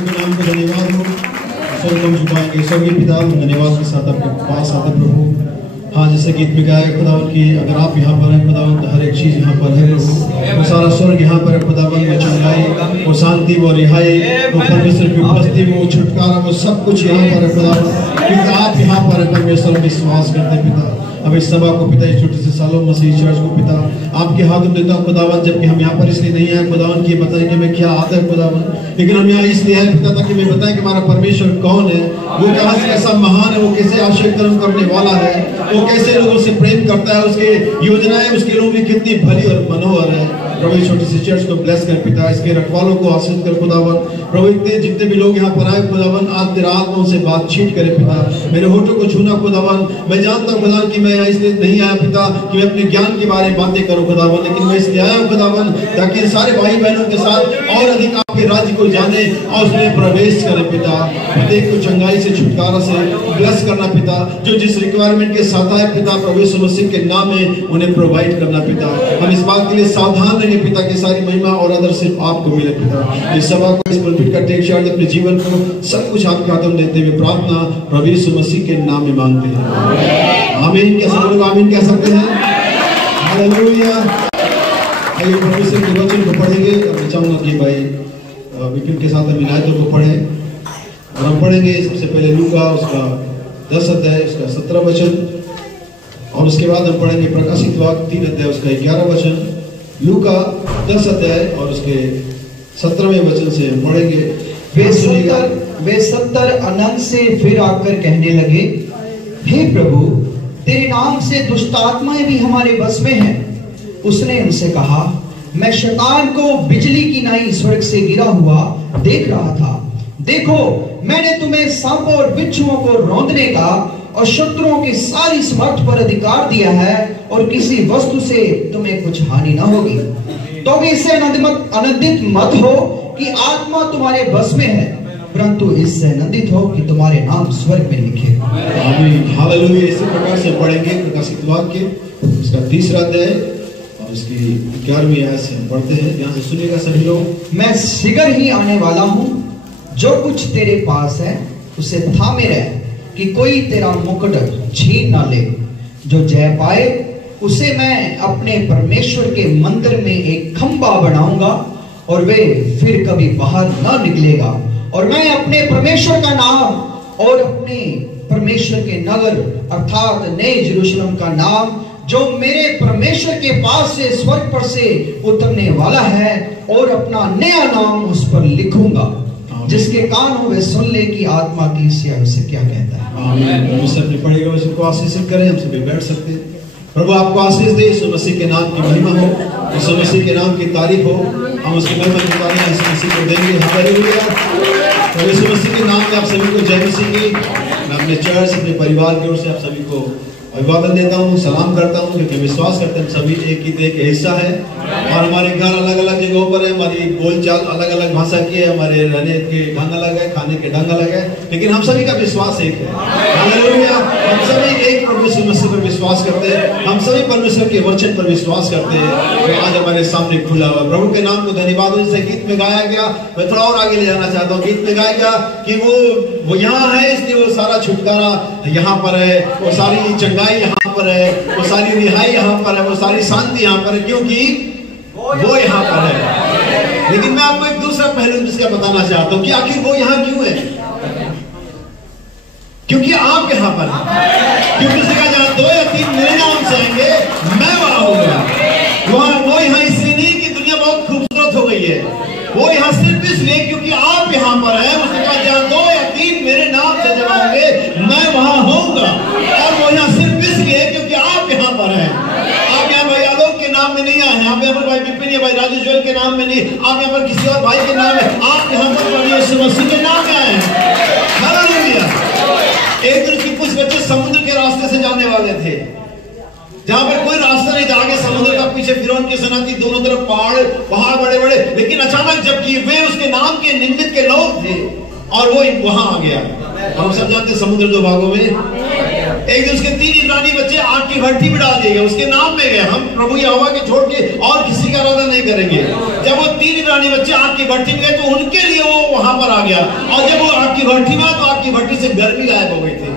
के नाम को धन्यवाद हो। सब हम झुकाएंगे। स्वर्गीय पिता, धन्यवाद के साथ आपके पास आते प्रभु। हाँ, जैसे गीत में गाया खुदावन की, अगर आप यहाँ पर हैं खुदावन तो हर एक चीज़ यहाँ पर है प्रभु। वो सारा स्वर्ग यहाँ पर है खुदावन, वो चंगाई, वो शांति, वो रिहाई, वो परमेश्वर की उपस्थिति, वो छुटकारा, वो सब कुछ यहाँ पर है खुदावन, क्योंकि आप यहाँ पर है परमेश्वर। विश्वास करते पिता, अब इस सभा को पिता, इस छोटे से सालों मसीह चर्च को पिता आपके हाथ में देता हूँ खुदावन। जबकि हम यहाँ पर इसलिए नहीं आए खुदावन की बताएंगे मैं क्या आता है खुदावन, लेकिन हम यहाँ इसलिए आए पिता ताकि मैं बताएं कि हमारा परमेश्वर कौन है, वो कैसा महान है, वो कैसे आश्चर्य कर्म करने वाला है, वो कैसे लोगों से प्रेम करता है, उसके योजनाएं उसके लोगों की कितनी भली और मनोहर है। प्रभु इस छोटी सी चर्च को ब्लेस कर पिता, इसके रखवालों को आशीष कर खुदावन। प्रभु इतने जितने भी लोग यहाँ पर आए खुदावन, आज तेरा आत्मा उनसे बातचीत करे पिता, मेरे होठों को छूना खुदावन। मैं जानता हूँ खुदावन कि मैं यहाँ इसलिए नहीं आया पिता कि मैं अपने ज्ञान के बारे में बातें करूँ खुदावन, लेकिन मैं इसलिए आया हूँ खुदावन ताकि सारे भाई बहनों के साथ और अधिक आपके राज्य को जाने और उसमें प्रवेश करें पिता। प्रत्येक को चंगाई से, छुटकारा से ब्लेस करना पिता, जो जिस रिक्वायरमेंट के साथ आए पिता प्रभु यीशु मसीह के नाम में उन्हें प्रोवाइड करना पिता। हम इस बात के लिए सावधान रहेंगे पिता कि सारी महिमा और आदर सिर्फ आपको मिले पिता। इस सभा को, इस पुलपिट का टेक चार्ज, अपने जीवन को सब कुछ आपके हाथों में देते हुए प्रार्थना प्रभु यीशु मसीह के नाम में मांगते हैं, आमीन। कैसे लोग आमीन कह सकते हैं? हालेलुया। आइए परमेश्वर के वचन को पढ़ेंगे और मैं चाहूंगा कि भाई विपिन के साथ हम आयतों को पढ़ें और हम पढ़ेंगे सबसे पहले लूका उसका 10 अध्याय उसका 17 वचन, और उसके बाद हम पढ़ेंगे प्रकाशित वाक्य 3 अध्याय उसका 11 वचन। लूका 10 अध्याय और उसके 17वें वचन से हम पढ़ेंगे। वे 70 अनंत से फिर आकर कहने लगे, हे प्रभु, तेरे नाम से दुष्ट आत्माएं भी हमारे बस में हैं। उसने उनसे कहा, मैं शैतान को बिजली की नाई स्वर्ग से गिरा हुआ देख रहा था। देखो, मैंने तुम्हें सांप और बिच्छुओं को रौंदने का और शत्रुओं की सारी समर्थ पर अधिकार दिया है, और किसी वस्तु से तुम्हें कुछ हानि न होगी। तो भी इससे आनंदित मत हो कि आत्मा तुम्हारे बस में है, परंतु इससे आनंदित हो कि तुम्हारे नाम स्वर्ग में लिखे। आमीन, हालेलुया। इसी प्रकार से पढ़ेंगे प्रकाशित वाक्य उसका 3 अध्याय और इसकी 11वीं आयत से हम पढ़ते हैं। ध्यान से सुनिएगा सभी लोग। मैं शीघ्र ही आने वाला हूँ, जो कुछ तेरे पास है उसे थामे रह कि कोई तेरा मुकुट छीन ना ले। जो जय पाए उसे मैं अपने परमेश्वर के मंदिर में एक खंबा बनाऊंगा, और वे फिर कभी बाहर न निकलेगा। और मैं अपने परमेश्वर का नाम और अपने परमेश्वर के नगर अर्थात नए यरूशलेम का नाम, जो मेरे परमेश्वर के पास से स्वर्ग पर से उतरने वाला है, और अपना नया नाम उस पर लिखूंगा। जिसके कान हो वे सुन ले कि आत्मा की उससे क्या कहता है। आमीन। सबने पढ़ेगा, उसको आशीषित करें। हम सभी बैठ सकते हैं। प्रभु आपको आशीष दे। यीशु मसीह के नाम की महिमा हो, यीशु मसीह के नाम की तारीफ हो। हम उसकी महिमा की तारीफ यीशु मसीह को देंगे। हालेलुया। तो यीशु मसीह के नाम में आप सभी को जय मसीह की। मैं अपने चर्च, अपने परिवार की ओर से आप सभी को अभिवादन देता हूँ, सलाम करता हूँ, क्योंकि विश्वास करते हैं सभी एक ही देह के हिस्सा है, और हमारे घर अलग अलग जगहों पर है, हमारी बोलचाल अलग अलग भाषा की है, हमारे रहने के ढंग अलग है, खाने के ढंग अलग है, लेकिन हम सभी का विश्वास एक है। हालेलुया। हम सभी एक परमेश्वर मसीह पर विश्वास करते हैं, हम सभी परमेश्वर के वचन पर विश्वास करते हैं जो आज हमारे सामने खुला हुआ। प्रभु के नाम को धन्यवाद हो। जैसे गीत में गाया गया, मैं थोड़ा और आगे ले जाना चाहता हूँ। गीत में गाया गया कि वो यहाँ है, इसलिए वो सारा छुटकारा यहाँ पर है, वो सारी चंगाई यहाँ पर है, वो सारी रिहाई यहाँ पर है, वो सारी शांति यहाँ पर है, क्योंकि वो यहाँ पर है। लेकिन मैं आपको एक दूसरा पहलू जिसका बताना चाहता हूँ कि आखिर वो यहाँ क्यों है। क्योंकि आप यहाँ पर हैं। क्योंकि उसने कहा जहाँ 2 या 3 मेरे नाम से आएंगे मैं वहां होऊंगा। वो यहाँ इसलिए नहीं कि दुनिया बहुत खूबसूरत हो गई है, वो यहाँ सिर्फ इसलिए क्योंकि आप यहाँ पर हैं। उसने कहा जहाँ 2 या 3 मेरे नाम से जमा होंगे मैं वहां होऊंगा। और वो यहाँ सिर्फ इसलिए क्योंकि आप यहाँ पर हैं। आप यहाँ भाई आलोक के नाम में नहीं आए, आप यहाँ पर भाई विपिन या भाई राजेश जोल के नाम में नहीं, आप यहाँ पर किसी और भाई के नाम में, आप यहाँ पर प्रभु यीशु मसीह के नाम में आए हैं। हालेलुया। एक दिन उसके कुछ बच्चे समुद्र के रास्ते से जाने वाले थे, जहां पर कोई रास्ता नहीं था, आगे समुद्र का, पीछे फिरौन की सेना थी, दोनों तरफ पहाड़ बड़े बड़े। लेकिन अचानक जबकि वे उसके नाम के निंदित के लोग थे और वो वहां आ गया। हम सब जानते समुद्र 2 भागों में। एक दिन उसके 3 इब्रानी बच्चे आग की भट्टी में डाल दिए गए, उसके नाम में गए, हम प्रभु यहोवा के छोड़ के और किसी का आराधना नहीं करेंगे। जब वो 3 इब्रानी बच्चे आग की भट्टी में गए तो उनके लिए वो वहां पर आ गया, और जब वो आपकी भट्टी में तो आपकी भट्टी से गर्मी गायब हो गई थी,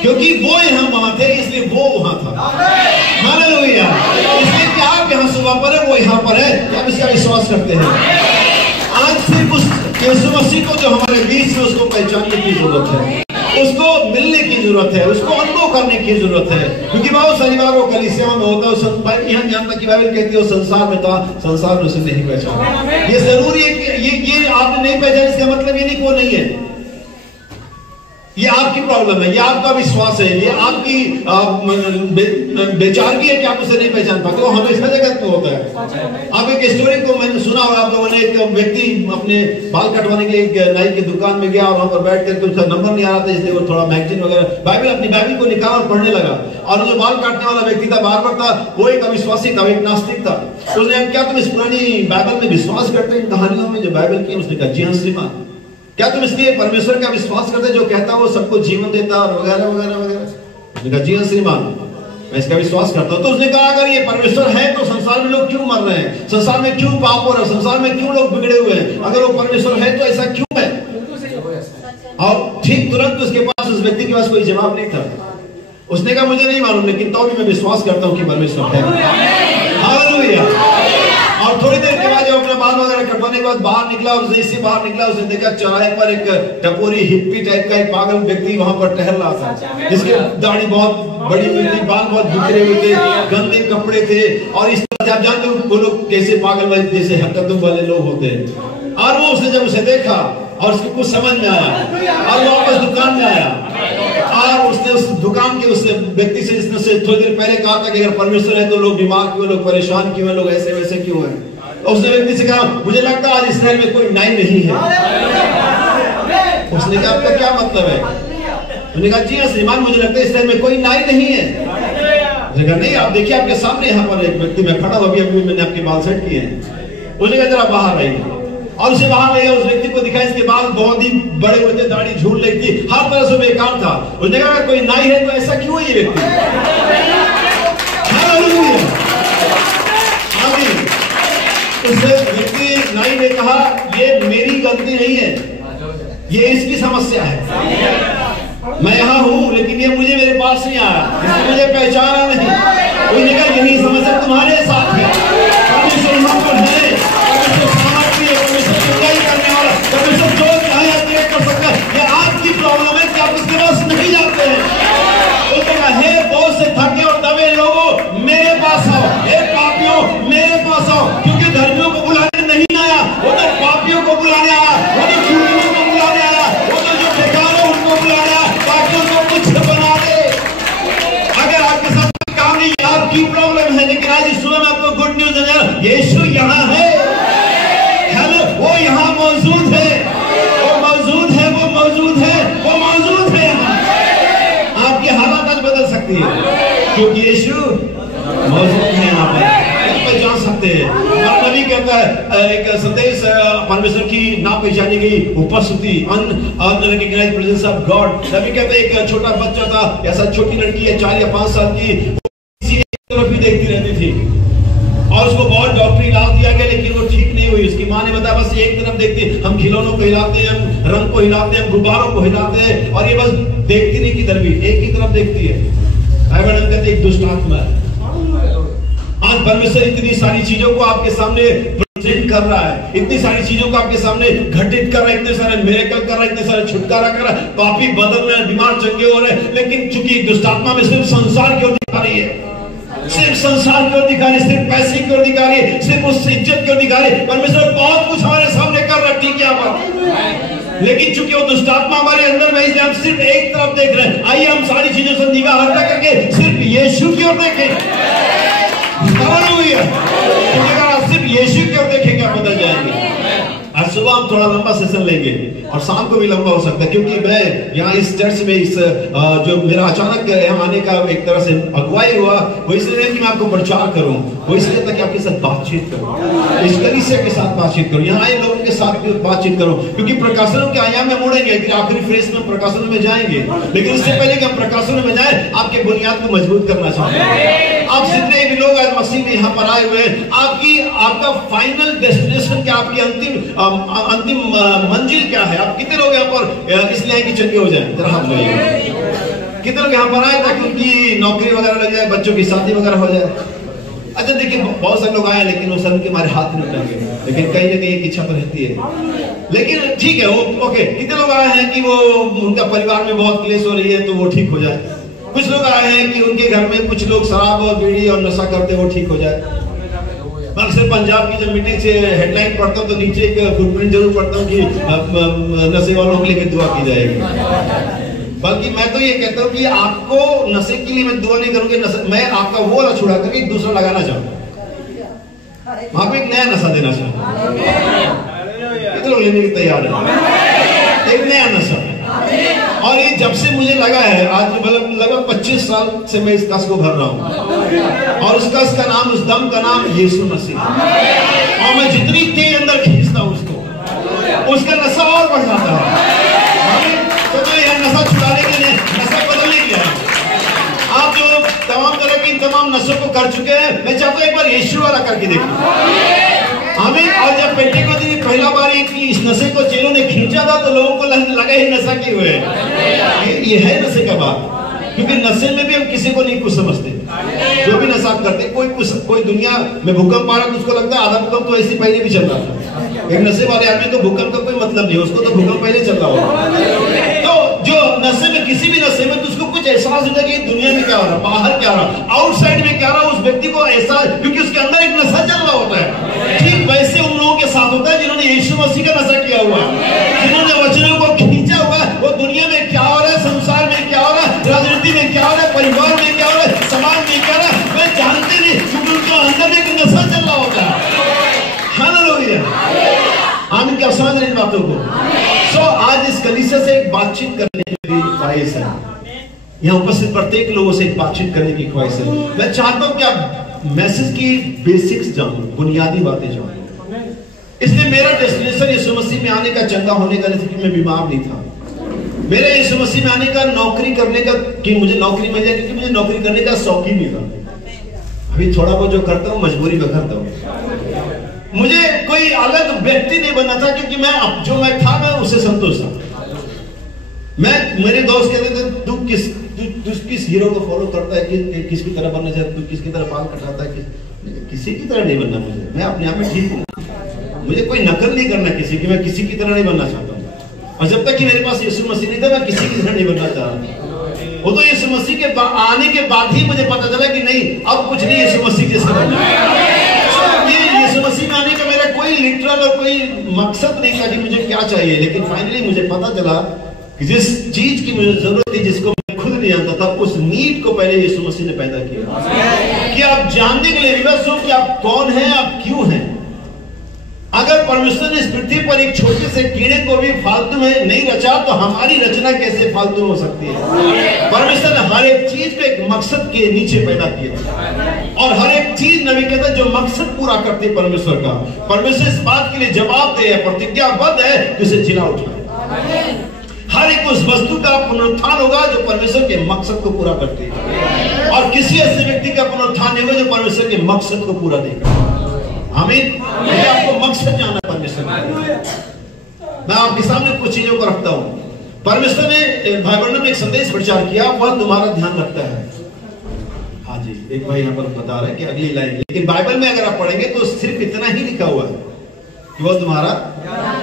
क्योंकि वो यहाँ वहां थे, इसलिए वो वहां था। हालेलुया। इसलिए कि आप यहाँ सुबह पर है, वो यहाँ पर है, आप इसका विश्वास करते हैं। आज सिर्फ उस यीशु मसीह को जो हमारे बीच में, उसको पहचानने की जरूरत है, उसको मिलने की जरूरत है, उसको अनुभव करने की जरूरत है, क्योंकि बहुत सारी बार वो कलीसिया में होता है, यहाँ जानता कि बाइबल कहती है वो संसार में था, संसार में उसे नहीं पहचाना। ये जरूरी है कि ये आपने नहीं पहचाना, इसका मतलब ये नहीं कि वो नहीं है। ये आपकी प्रॉब्लम है, ये आपका विश्वास है, ये आपकी बेचारगी है कि आप उसे नहीं पहचान पाते। वो हमेशा जगत में होता है। आप एक स्टोरी को मैंने सुना होगा आप लोगों ने, एक व्यक्ति अपने बाल कटवाने के लिए नाई की दुकान में गया और वहां पर बैठ कर उसका नंबर नहीं आ रहा था, इसलिए वो थोड़ा मैगजीन वगैरह अपनी बाइबल को निकाला और पढ़ने लगा। और जो बाल काटने वाला व्यक्ति था, बार्बर था, वो एक अविश्वासी था, एक नास्तिक था। उसने, क्या तुम इस पुरानी बाइबल में विश्वास करते हैं, इन कहानियों में जो बाइबल की? उसने कहा, जी हाँ श्रीमान। क्या तुम इसलिए परमेश्वर का विश्वास करते जो कहता है वो सबको जीवन देता और वगैरह वगैरह वगैरह? उसने कहा, जी हाँ श्रीमान, मैं इसका विश्वास करता हूं। तो उसने कहा, अगर ये परमेश्वर है तो संसार में लोग क्यों मर रहे हैं, संसार में क्यों पाप हो रहा है, संसार में क्यों लोग बिगड़े हुए हैं? अगर वो परमेश्वर है तो ऐसा क्यों है? और ठीक तुरंत उसके पास, उस व्यक्ति के पास कोई जवाब नहीं था। उसने कहा, मुझे नहीं मालूम, लेकिन तो भी मैं विश्वास करता हूं कि परमेश्वर है। हालेलुया। और थोड़ी देर के बाद जब अपना बाल वगैरह कटवाने के बाद बाहर निकला, और जैसे बाहर निकला उसने देखा चौराहे पर एक टपोरी हिप्पी टाइप का एक पागल व्यक्ति वहां पर टहल रहा था, जिसके दाढ़ी बहुत बड़ी हुई थी, बाल बहुत बिखरे हुए थे, गंदे कपड़े थे, और इस तरह आप जानते हो वो लोग कैसे पागल जैसे हरकतों वाले लोग होते हैं। और वो उसने जब उसे देखा और उसको कुछ समझ में आया और वो वापस दुकान में आया, और उसने उस दुकान के उस व्यक्ति से, जिसने थोड़ी देर पहले कहा था कि अगर परमेश्वर है तो लोग बीमार क्यों, लोग परेशान क्यों है, लोग ऐसे वैसे क्यों है, तो उसने व्यक्ति से कहा, मुझे लगता है आज इस्राएल में कोई नाई नहीं है। उसने कहा, आपका क्या मतलब है? उसने कहा, जी हाँ श्रीमान, मुझे लगता है इस्राएल में कोई नाई नहीं है। उसने कहा, नहीं, आप देखिए आपके सामने यहाँ पर एक व्यक्ति, मैं खड़ा हूँ, अभी मैंने आपके बाल सेट किए हैं। उसने कहा, जरा बाहर आइए। और उसे बाहर ले गया, उस व्यक्ति को दिखा इसके बाल बहुत ही बड़े हुए थे, दाढ़ी झूल रही थी, हर तरह से बेकार था। उसने कहा, कोई नाई है तो ऐसा क्यों है ये व्यक्ति? उस व्यक्ति नाई ने कहा, ये मेरी गलती नहीं है, ये इसकी समस्या है। मैं यहाँ हूँ लेकिन ये मुझे मेरे पास नहीं आया, इसने मुझे पहचाना नहीं। उसने कहा, यही समस्या तुम्हारे साथ है। परमेश्वर यहाँ पर है, करने वाला परमेश्वर जो चाहे आपके कर सकता है। ये आपकी प्रॉब्लम है कि आप उसके पास नहीं जाते हैं। उसने कहा, हे बहुत से थके और दबे लोगों, मेरे पास आओ, हे पापियों मेरे पास आओ, क्योंकि धर्मियों को बुलाने नहीं आया, वो तो पापियों को बुलाने आया, वो तो चूड़ियों को बुलाने आया, वो तो जो बेकार है उनको बुलाने आया, ताकि उनको कुछ बना दे। अगर आपके साथ काम नहीं, आपकी प्रॉब्लम है, लेकिन आज इस सुबह में आपको गुड न्यूज है, यीशु यहाँ है, वो यहाँ मौजूद है, वो मौजूद है, वो मौजूद है, वो मौजूद है यहाँ। आपकी हालत आज बदल सकती है, क्योंकि यीशु मौजूद है यहाँ पर। पहचान सकते हैं। और नबी कहता है, एक संदेश परमेश्वर की ना पहचानी गई उपस्थिति, अनरिकॉग्नाइज्ड प्रेजेंस ऑफ गॉड। नबी कहता है, एक छोटा बच्चा था, ऐसा छोटी लड़की है 4 या 5 साल की, किसी एक तरफ ही देखती रहती थी, और उसको बहुत डॉक्टरी इलाज दिया गया, लेकिन वो ठीक नहीं हुई। उसकी माँ ने बताया, बस एक तरफ देखती, हम खिलौनों को हिलाते हैं, हम रंग को हिलाते हैं, हम गुब्बारों को हिलाते हैं, और ये बस देखती नहीं किधर भी, एक ही तरफ देखती है। कहते एक दुष्ट आत्मा है। आज परमेश्वर इतनी सारी चीजों को आपके सामने प्रेजेंट कर रहा है, इतनी सारी चीजों को आपके सामने घटित कर रहा है, इतने सारे मिरेकल कर रहा है, इतने सारे छुटकारा कर रहा है, पापी बदल रहे हैं, बीमार चंगे हो रहे हैं, लेकिन चूंकि दुष्ट आत्मा में सिर्फ संसार की ओर दिखा रही है, सिर्फ संसार की ओर दिखा रही है, सिर्फ पैसे की ओर दिखा रही है, सिर्फ उस इज्जत की ओर दिखा रही है। परमेश्वर बहुत कुछ हमारे सामने कर रहा है, ठीक है आप, लेकिन चूंकि वो दुष्ट आत्मा हमारे अंदर में, इसलिए हम सिर्फ एक तरफ देख रहे हैं। आइए हम सारी चीजों से निगाह हटा करके सिर्फ यीशु की ओर देखें। अगर आप सिर्फ यीशु की ओर देखेंगे, आप बदल जाएंगे। आज सुबह हम थोड़ा लंबा सेशन लेंगे और शाम को भी लंबा हो सकता है, क्योंकि मैं यहाँ इस चर्च में इस जो मेरा अचानक यहाँ आने का एक तरह से अगुवाई हुआ, वो इसलिए कि मैं आपको प्रचार करूँ, वो इसलिए था कि आपके साथ बातचीत करो, इस कलीसिया के साथ बातचीत करो, यहाँ आए लोगों के साथ बातचीत करो, क्योंकि प्रकाशनों के आयाम में मुड़ेंगे, आखिरी फ्रेज में प्रकाशनों में जाएंगे। लेकिन इससे पहले कि हम प्रकाशनों में जाए, आपके बुनियाद को मजबूत करना चाहते हैं। आप जितने भी लोग आज मसीह में यहाँ पर आए हुए हैं, आपका फाइनल डेस्टिनेशन क्या, आपकी अंतिम मंजिल क्या है? आप कितने लोग यहाँ पर इसलिए कि चंगे हो जाए? जरा हाथ लगाइए। कितने लोग यहाँ पर आए ताकि उनकी नौकरी वगैरह लग जाए, बच्चों की शादी वगैरह हो जाए? अच्छा देखिए, बहुत सारे लोग आए लेकिन वो सर उनके हमारे हाथ नहीं उठाएंगे, लेकिन कहीं ना कहीं एक इच्छा तो रहती है। लेकिन ठीक है, वो ओके। कितने लोग आए हैं कि वो उनका परिवार में बहुत क्लेश हो रही है तो वो ठीक हो जाए? कुछ लोग आए हैं कि उनके घर में कुछ लोग शराब और बीड़ी और नशा करते वो ठीक हो जाए। मैं अक्सर पंजाब की जब मीटिंग से हेडलाइन पढ़ता हूँ तो नीचे एक फुटप्रिंट जरूर पढ़ता हूँ कि नशे वालों के लिए दुआ की जाएगी। बल्कि मैं तो ये कहता हूँ कि आपको नशे के लिए मैं दुआ नहीं करूंगी, मैं आपका वो वाला छुड़ा करके दूसरा लगाना चाहूंगा, वहां पे एक नया नशा देना चाहूंगा। कितने लोग लेने के तैयार है? एक नया नशा। और ये जब से मुझे लगा है, आज मतलब लगभग 25 साल से मैं इस कस को भर रहा हूँ, और उस कस का नाम, उस दम का नाम यीशु मसीह। और मैं जितनी तेज अंदर खींचता हूँ उसको, उसका नशा और बढ़ जाता है। तो यह नशा छुड़ाने के लिए, नशा बदलने के लिए, आप जो तमाम तरह की तमाम नशों को कर चुके हैं, मैं चाहता हूँ एक बार यीशु वाला करके देखो हमें। और जब पेंटेकोस्ती में पहला बार इस नशे को चेलों ने खींचा था तो लोगों को लगा ही नशा किए हुए ये है नशे का बात। क्योंकि नशे में भी हम किसी को नहीं कुछ समझते, जो भी नशा करते। कोई दुनिया में भूकंप आ रहा तो उसको लगता है आधा भूकंप तो ऐसे पहले भी चल रहा था। एक नशे वाले आदमी को भूकंप का कोई मतलब नहीं, उसको तो भूकंप पहले चल रहा होगा। तो जो नशे में, किसी भी नशे में, तो उसको कुछ एहसास होता है कि दुनिया में क्या हो रहा, बाहर क्या हो रहा, आउटसाइड में क्या हो रहा, उस व्यक्ति को ऐसा, क्योंकि उसके अंदर एक नशा चल रहा होता है। ठीक वैसे उन लोगों के साथ होता है जिन्होंने यीशु मसीह का नशा किया हुआ है, जिन्होंने वचनों को खींचा हुआ है। वो दुनिया में क्या हो रहा है, संसार में क्या हो रहा है, राजनीति में क्या हो रहा है, परिवार में क्या हो रहा है, समाज में क्या हो रहा है, वे जानते नहीं, क्योंकि उनके अंदर एक नशा चल रहा होता है। हालेलुया, आमीन। क्या समझ रहे इन बातों को? सो आज इस कलीसिया से एक बातचीत करने की ख्वाहिश है, यहाँ उपस्थित प्रत्येक लोगों से एक बातचीत करने की ख्वाहिश है। मैं चाहता हूं कि आप मैसेज की बेसिक्स जानो, बुनियादी बातें जानो। इसलिए मेरा डेस्टिनेशन यीशु मसीह में आने का, चंगा होने का नहीं, क्योंकि मैं बीमार नहीं था। मेरा यीशु मसीह में आने का, नौकरी करने का, कि मुझे नौकरी मिल जाए, क्योंकि मुझे नौकरी करने का शौक ही नहीं था। अभी थोड़ा बहुत जो करता हूँ मजबूरी में करता हूँ। मुझे कोई अलग व्यक्ति नहीं बनना था, क्योंकि मैं जो मैं था मैं उससे संतुष्ट था। मेरे दोस्त कहते थे तू किस हीरो को फॉलो करता है, किसकी तरह बनना चाहता है, तू किसकी तरह बाल कटाता है, किसी की तरह नहीं बनना मुझे। मैं अपने आप में ठीक हूँ, मुझे कोई नकल नहीं करना किसी की, मैं किसी की तरह नहीं बनना चाहता हूँ। और जब तक कि मेरे पास यीशु मसीह नहीं था, मैं किसी की तरह नहीं बनना चाह रहा। वो तो यीशु मसीह के आने के बाद ही मुझे पता चला कि नहीं, अब कुछ नहीं यीशु मसीह जैसा बनना है। यीशु मसीह में आने का मेरा कोई लिटरल और कोई मकसद नहीं था कि मुझे क्या चाहिए, लेकिन फाइनली मुझे पता चला कि जिस चीज की मुझे जरूरत थी, जिसको मैं खुद नहीं जानता था, उस नीड को पहले यीशु मसीह ने पैदा किया कि आप जानने के लिए रिवर्स हो कि आप कौन हैं, आप क्यों हैं। अगर परमेश्वर ने इस पृथ्वी पर एक छोटे से कीड़े को भी फालतू में नहीं रचा, तो हमारी रचना कैसे फालतू हो सकती है? परमेश्वर ने हर एक चीज को एक मकसद के नीचे पैदा किया, और हर एक चीज नबी कहता है जो मकसद पूरा करती है परमेश्वर का। परमेश्वर इस बात के लिए जवाबदेह है, प्रतिज्ञाबद्ध है कि उसे जिला उठाए। हर एक उस वस्तु का पुनरुत्थान होगा जो परमेश्वर के मकसद को पूरा करती है, और किसी ऐसे व्यक्ति का पुनरुत्थान नहीं होगा जो परमेश्वर के मकसद को पूरा देगा। आमीन। आपको मकसद जाना परमेश्वर का। मैं आपके सामने कुछ चीजों को रखता हूं। परमेश्वर ने भाई में एक संदेश प्रचार किया, वह तुम्हारा ध्यान रखता है। हाँ जी, एक भाई यहाँ पर बता रहे हैं कि अगली लाइन, लेकिन बाइबल में अगर आप पढ़ेंगे तो सिर्फ इतना ही लिखा हुआ है कि वो तुम्हारा,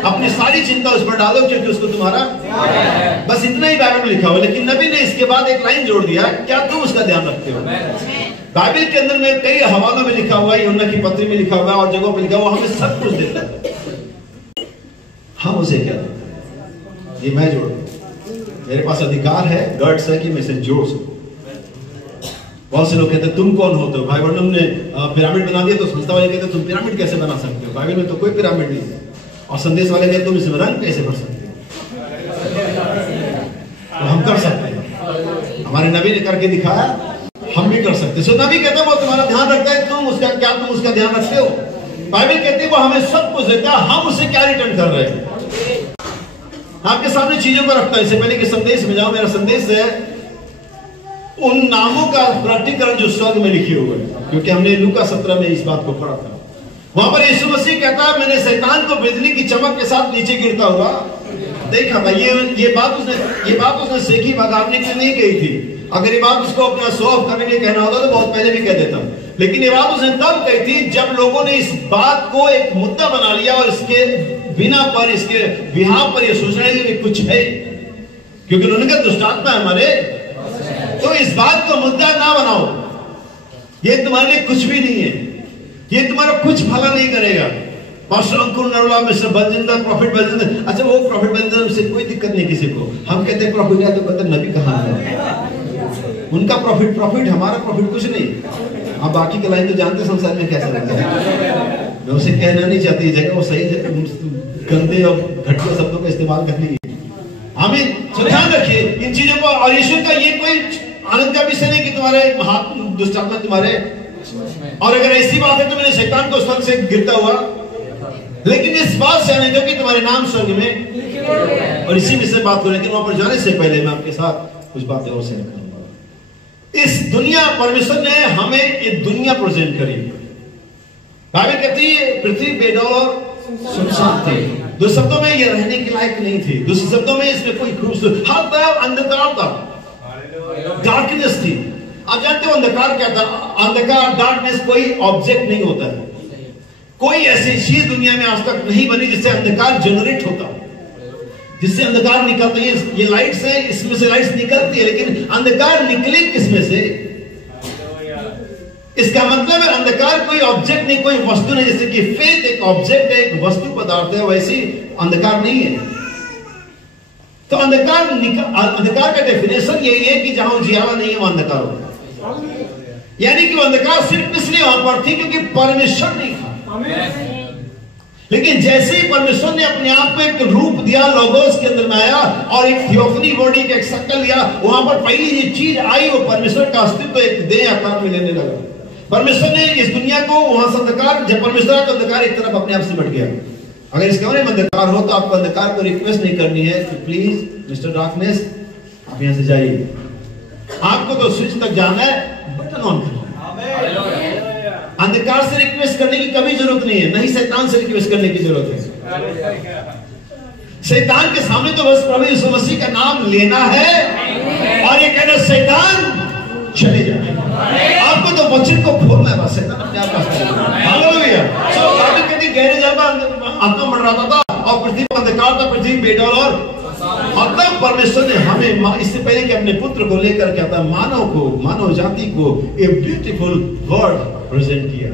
अपनी सारी चिंता उस पर डालो क्योंकि उसको तुम्हारा, बस इतना ही बाइबल में लिखा हुआ। लेकिन नबी ने इसके बाद एक लाइन जोड़ दिया, क्या तुम उसका ध्यान रखते हो? बाइबल के अंदर में कई हवालों में लिखा हुआ है, यूहन्ना की पत्री में लिखा हुआ है, और जगहों पे लिखा हुआ, हमें सब कुछ देता है। हम उसे क्या देते हैं? ये मैं जोड़, मेरे पास अधिकार है, गट्स है कि मैं इसे जोड़ सकूं। बहुत से लोग कहते हैं तुम कौन होते हो? भाई वर्णम ने पिरामिड बना दिया तो संस्था वाले कहते तुम पिरामिड कैसे बना सकते हो? बाइबल में तो कोई पिरामिड नहीं है। और संदेश वाले कहते तुम इसमें रंग कैसे भर सकते हो? तो हम कर सकते हैं, हमारे नबी ने करके दिखाया, हम भी कर सकते। सो नबी कहता है वो तुम्हारा ध्यान रखता है, तुम उसका ध्यान रखते हो? बाइबल कहती है वो हमें सब कुछ देता है, हम उससे क्या रिटर्न कर रहे हैं? आपके सामने चीजों को रखता है। इससे पहले कि संदेश में जाओ, मेरा संदेश है उन नामों का प्रकटीकरण जो स्वर्ग में लिखे हुए हैं, क्योंकि हमने लूका 17 में इस बात को पढ़ा था। वहां पर यीशु मसीह कहता है मैंने शैतान को बिजली की चमक के साथ नीचे गिरता हुआ देखा था। ये बात उसने सीखी बगाड़ने के लिए नहीं कही थी। अगर ये बात उसको अपना शो ऑफ करने के लिए कहना होता तो बहुत पहले भी कह देता, लेकिन ये बात उसने तब कही थी जब लोगों ने इस बात को एक मुद्दा बना लिया और इसके बिना पर, इसके बिहार पर यह सोचने लगे कि कुछ है, क्योंकि उन्होंने कहा दुष्टात्मा है हमारे, तो इस बात को मुद्दा ना बनाओ, ये तुम्हारे लिए कुछ भी नहीं है, ये तुम्हारा कुछ भला नहीं करेगा। पास्टर अंकुर नरोला, मिस्टर बलजिंदर, प्रॉफिट बलजिंदर, अच्छा वो प्रॉफिट बलजिंदर से कोई दिक्कत नहीं किसी को। हम कहते हैं प्रॉफिट है तो कहते हैं नबी कहाँ है, उनका प्रॉफिट हमारा प्रॉफिट कुछ नहीं। अब बाकी के लाइन तो जानते संसार में कैसा लगता है, मैं उसे कहना नहीं चाहती जगह वो सही गंदे और घटिया शब्दों का इस्तेमाल करनी है। आमीन। ध्यान रखिए इन चीजों को। और ईश्वर का ये कोई आनंद का विषय नहीं कि तुम्हारे हाथ दुष्टात्मा तुम्हारे, और अगर ऐसी बात है तो मैंने शैतान को स्वर्ग से गिरता हुआ, लेकिन इस बात से आने दो कि तुम्हारे नाम स्वर्ग में, और इसी विषय बात करो। लेकिन वहां पर जाने से पहले मैं आपके साथ कुछ बातें और शेयर करूंगा। इस दुनिया, परमेश्वर ने हमें एक दुनिया प्रेजेंट करी। बाइबल कहती है पृथ्वी बेडौल और सुनसान थी। दूसरे शब्दों में ये रहने के लायक नहीं थी। दूसरे शब्दों में इसमें कोई खूबसूरत, हर तरफ अंधकार था, डार्कनेस थी। आप जानते हो अंधकार क्या था? अंधकार, डार्कनेस कोई ऑब्जेक्ट नहीं होता है। कोई ऐसी चीज दुनिया में आज तक नहीं बनी जिससे अंधकार जनरेट होता, जिससे अंधकार निकलता है। ये लाइट्स है, इसमें से लाइट्स निकलती है, लेकिन अंधकार निकले किसमें से? इसका मतलब है अंधकार कोई ऑब्जेक्ट नहीं, कोई वस्तु नहीं। जैसे कि फेथ एक ऑब्जेक्ट है, एक वस्तु पदार्थ है, वैसी अंधकार नहीं है। तो अंधकार का डेफिनेशन यही है कि जहां उजियारा नहीं है वहां अंधकार हो। यानी कि अंधकार सिर्फ इसलिए वहां पर थी क्योंकि परमेश्वर नहीं था। लेकिन जैसे ही परमेश्वर ने अपने आप को एक रूप दिया, लोगोस के अंदर में आया और एक थियोफनी बॉडी का एक शक्ल लिया, वहां पर पहली ये चीज आई, वो परमेश्वर का अस्तित्व एक देह आकार में लेने लगा। परमेश्वर ने इस दुनिया को वहां से अंधकार, जब परमेश्वर आया तो अंधकार एक तरफ अपने आप से बढ़ गया। अगर इस कमरे में अंधकार हो तो आपको अंधकार को रिक्वेस्ट नहीं करनी है कि प्लीज मिस्टर डार्कनेस आप यहां से जाइए। आपको तो स्विच तक जाना है, बटन ऑन करना। अंधकार से रिक्वेस्ट करने की कभी जरूरत नहीं है, नहीं शैतान से रिक्वेस्ट करने की जरूरत है। शैतान के सामने तो बस प्रभु यीशु मसीह का नाम लेना है और ये कहना शैतान चले जाए। आपको तो वचन को खोलना है, बस शैतान अपने आप का। हालेलुया। सो बाइबल कहती है गहरे जल में आत्मा मंडराता था और पृथ्वी पर अंधकार था, पृथ्वी बेडौल और तब परमेश्वर ने हमें, इससे पहले कि अपने पुत्र को लेकर के आता मानव जाति को एक ब्यूटीफुल वर्ड प्रेजेंट किया।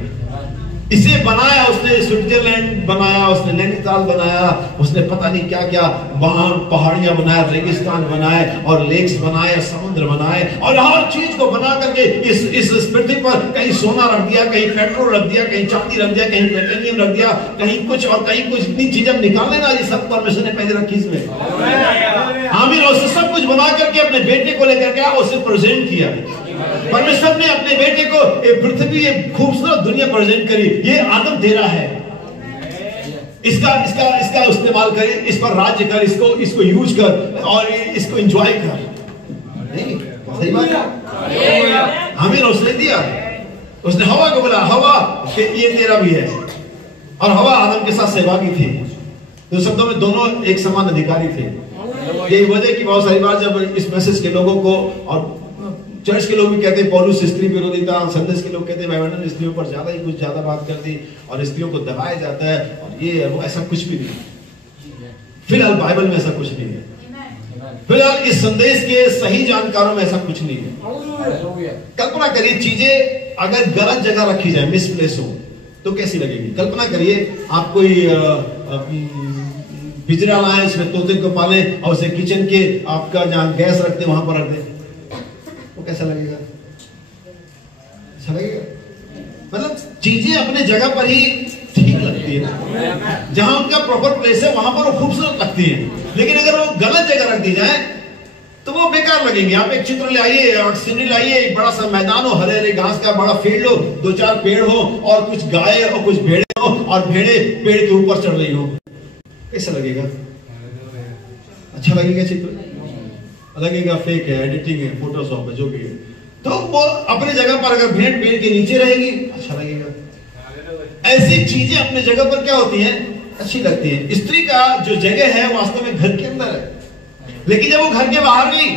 इसे बनाया उसने, स्विट्जरलैंड बनाया उसने, नैनीताल बनाया उसने, पता नहीं क्या क्या वहां पहाड़ियां बनाया, रेगिस्तान बनाए और लेक्स बनाए, समुद्र बनाए, और हर चीज को बना करके इस पृथ्वी पर कहीं सोना रख दिया, कहीं पेट्रोल रख दिया, कहीं चांदी रख दिया, कहीं प्लेटिनियम रख दिया, कहीं कुछ और कहीं कुछ। इतनी चीजें निकालने ना, ये सब परमेश्वर ने पहले रखी इसमें। आमीन। और सब कुछ बना करके अपने बेटे को लेकर के उसे प्रेजेंट किया। परमेश्वर ने अपने बेटे को पृथ्वी, एक खूबसूरत दुनिया प्रेजेंट करी। ये आदम तेरा है, इसका इस्तेमाल कर, इस पर राज्य कर, इसको यूज कर और इसको एंजॉय कर। नहीं, सही बात है। हमें उसने दिया, उसने हवा को बोला हवा कि ये तेरा भी है, और हवा आदम के साथ सहभागी थी। तो शब्दों में दोनों एक समान अधिकारी थे। यही वजह की बहुत सारी बार जब इस मैसेज के लोगों को, और चर्च के लोग भी कहते हैं पौलुस स्त्री विरोधी था, संदेश के लोग कहते हैं वाइवरन स्त्रियों पर ज्यादा बात कर दी और स्त्रियों को दबाया जाता है, और ये वो ऐसा कुछ भी नहीं। फिलहाल बाइबल में ऐसा कुछ नहीं है। फिलहाल इस संदेश के सही जानकारों में ऐसा कुछ नहीं है। कल्पना करिए चीजें अगर गलत जगह रखी जाए, मिसप्लेस हो, तो कैसी लगेगी? कल्पना करिए आप कोई पिंजरा लाए, उसमें तोते को पाले और उसे किचन के आपका जहां गैस रखते वहां पर रख दे, वो कैसा लगेगा? अच्छा लगेगा? मतलब चीजें अपने जगह पर ही ठीक लगती है, जहां उनका प्रॉपर प्लेस है वहां पर वो खूबसूरत लगती है। लेकिन अगर वो गलत जगह रख दी जाए तो वो बेकार लगेंगे। आप एक चित्र लाइए, सीनरी लाइए, एक बड़ा सा मैदान हो, हरे हरे घास का बड़ा फील्ड हो, 2-4 पेड़ हो और कुछ गाय और कुछ भेड़े हो और भेड़े पेड़ के ऊपर चढ़ रही हो, कैसा लगेगा? अच्छा लगेगा चित्र? लगेगा फेक है, एडिटिंग है, फोटोशॉप है, जो भी है। तो वो अपने जगह पर अगर भेड़ पेड़ के नीचे रहेगी, अच्छा लगेगा। ऐसी चीजें अपने जगह पर क्या होती हैं? अच्छी लगती है। स्त्री का जो जगह है वास्तव में घर के अंदर है, लेकिन जब वो घर के बाहर नहीं,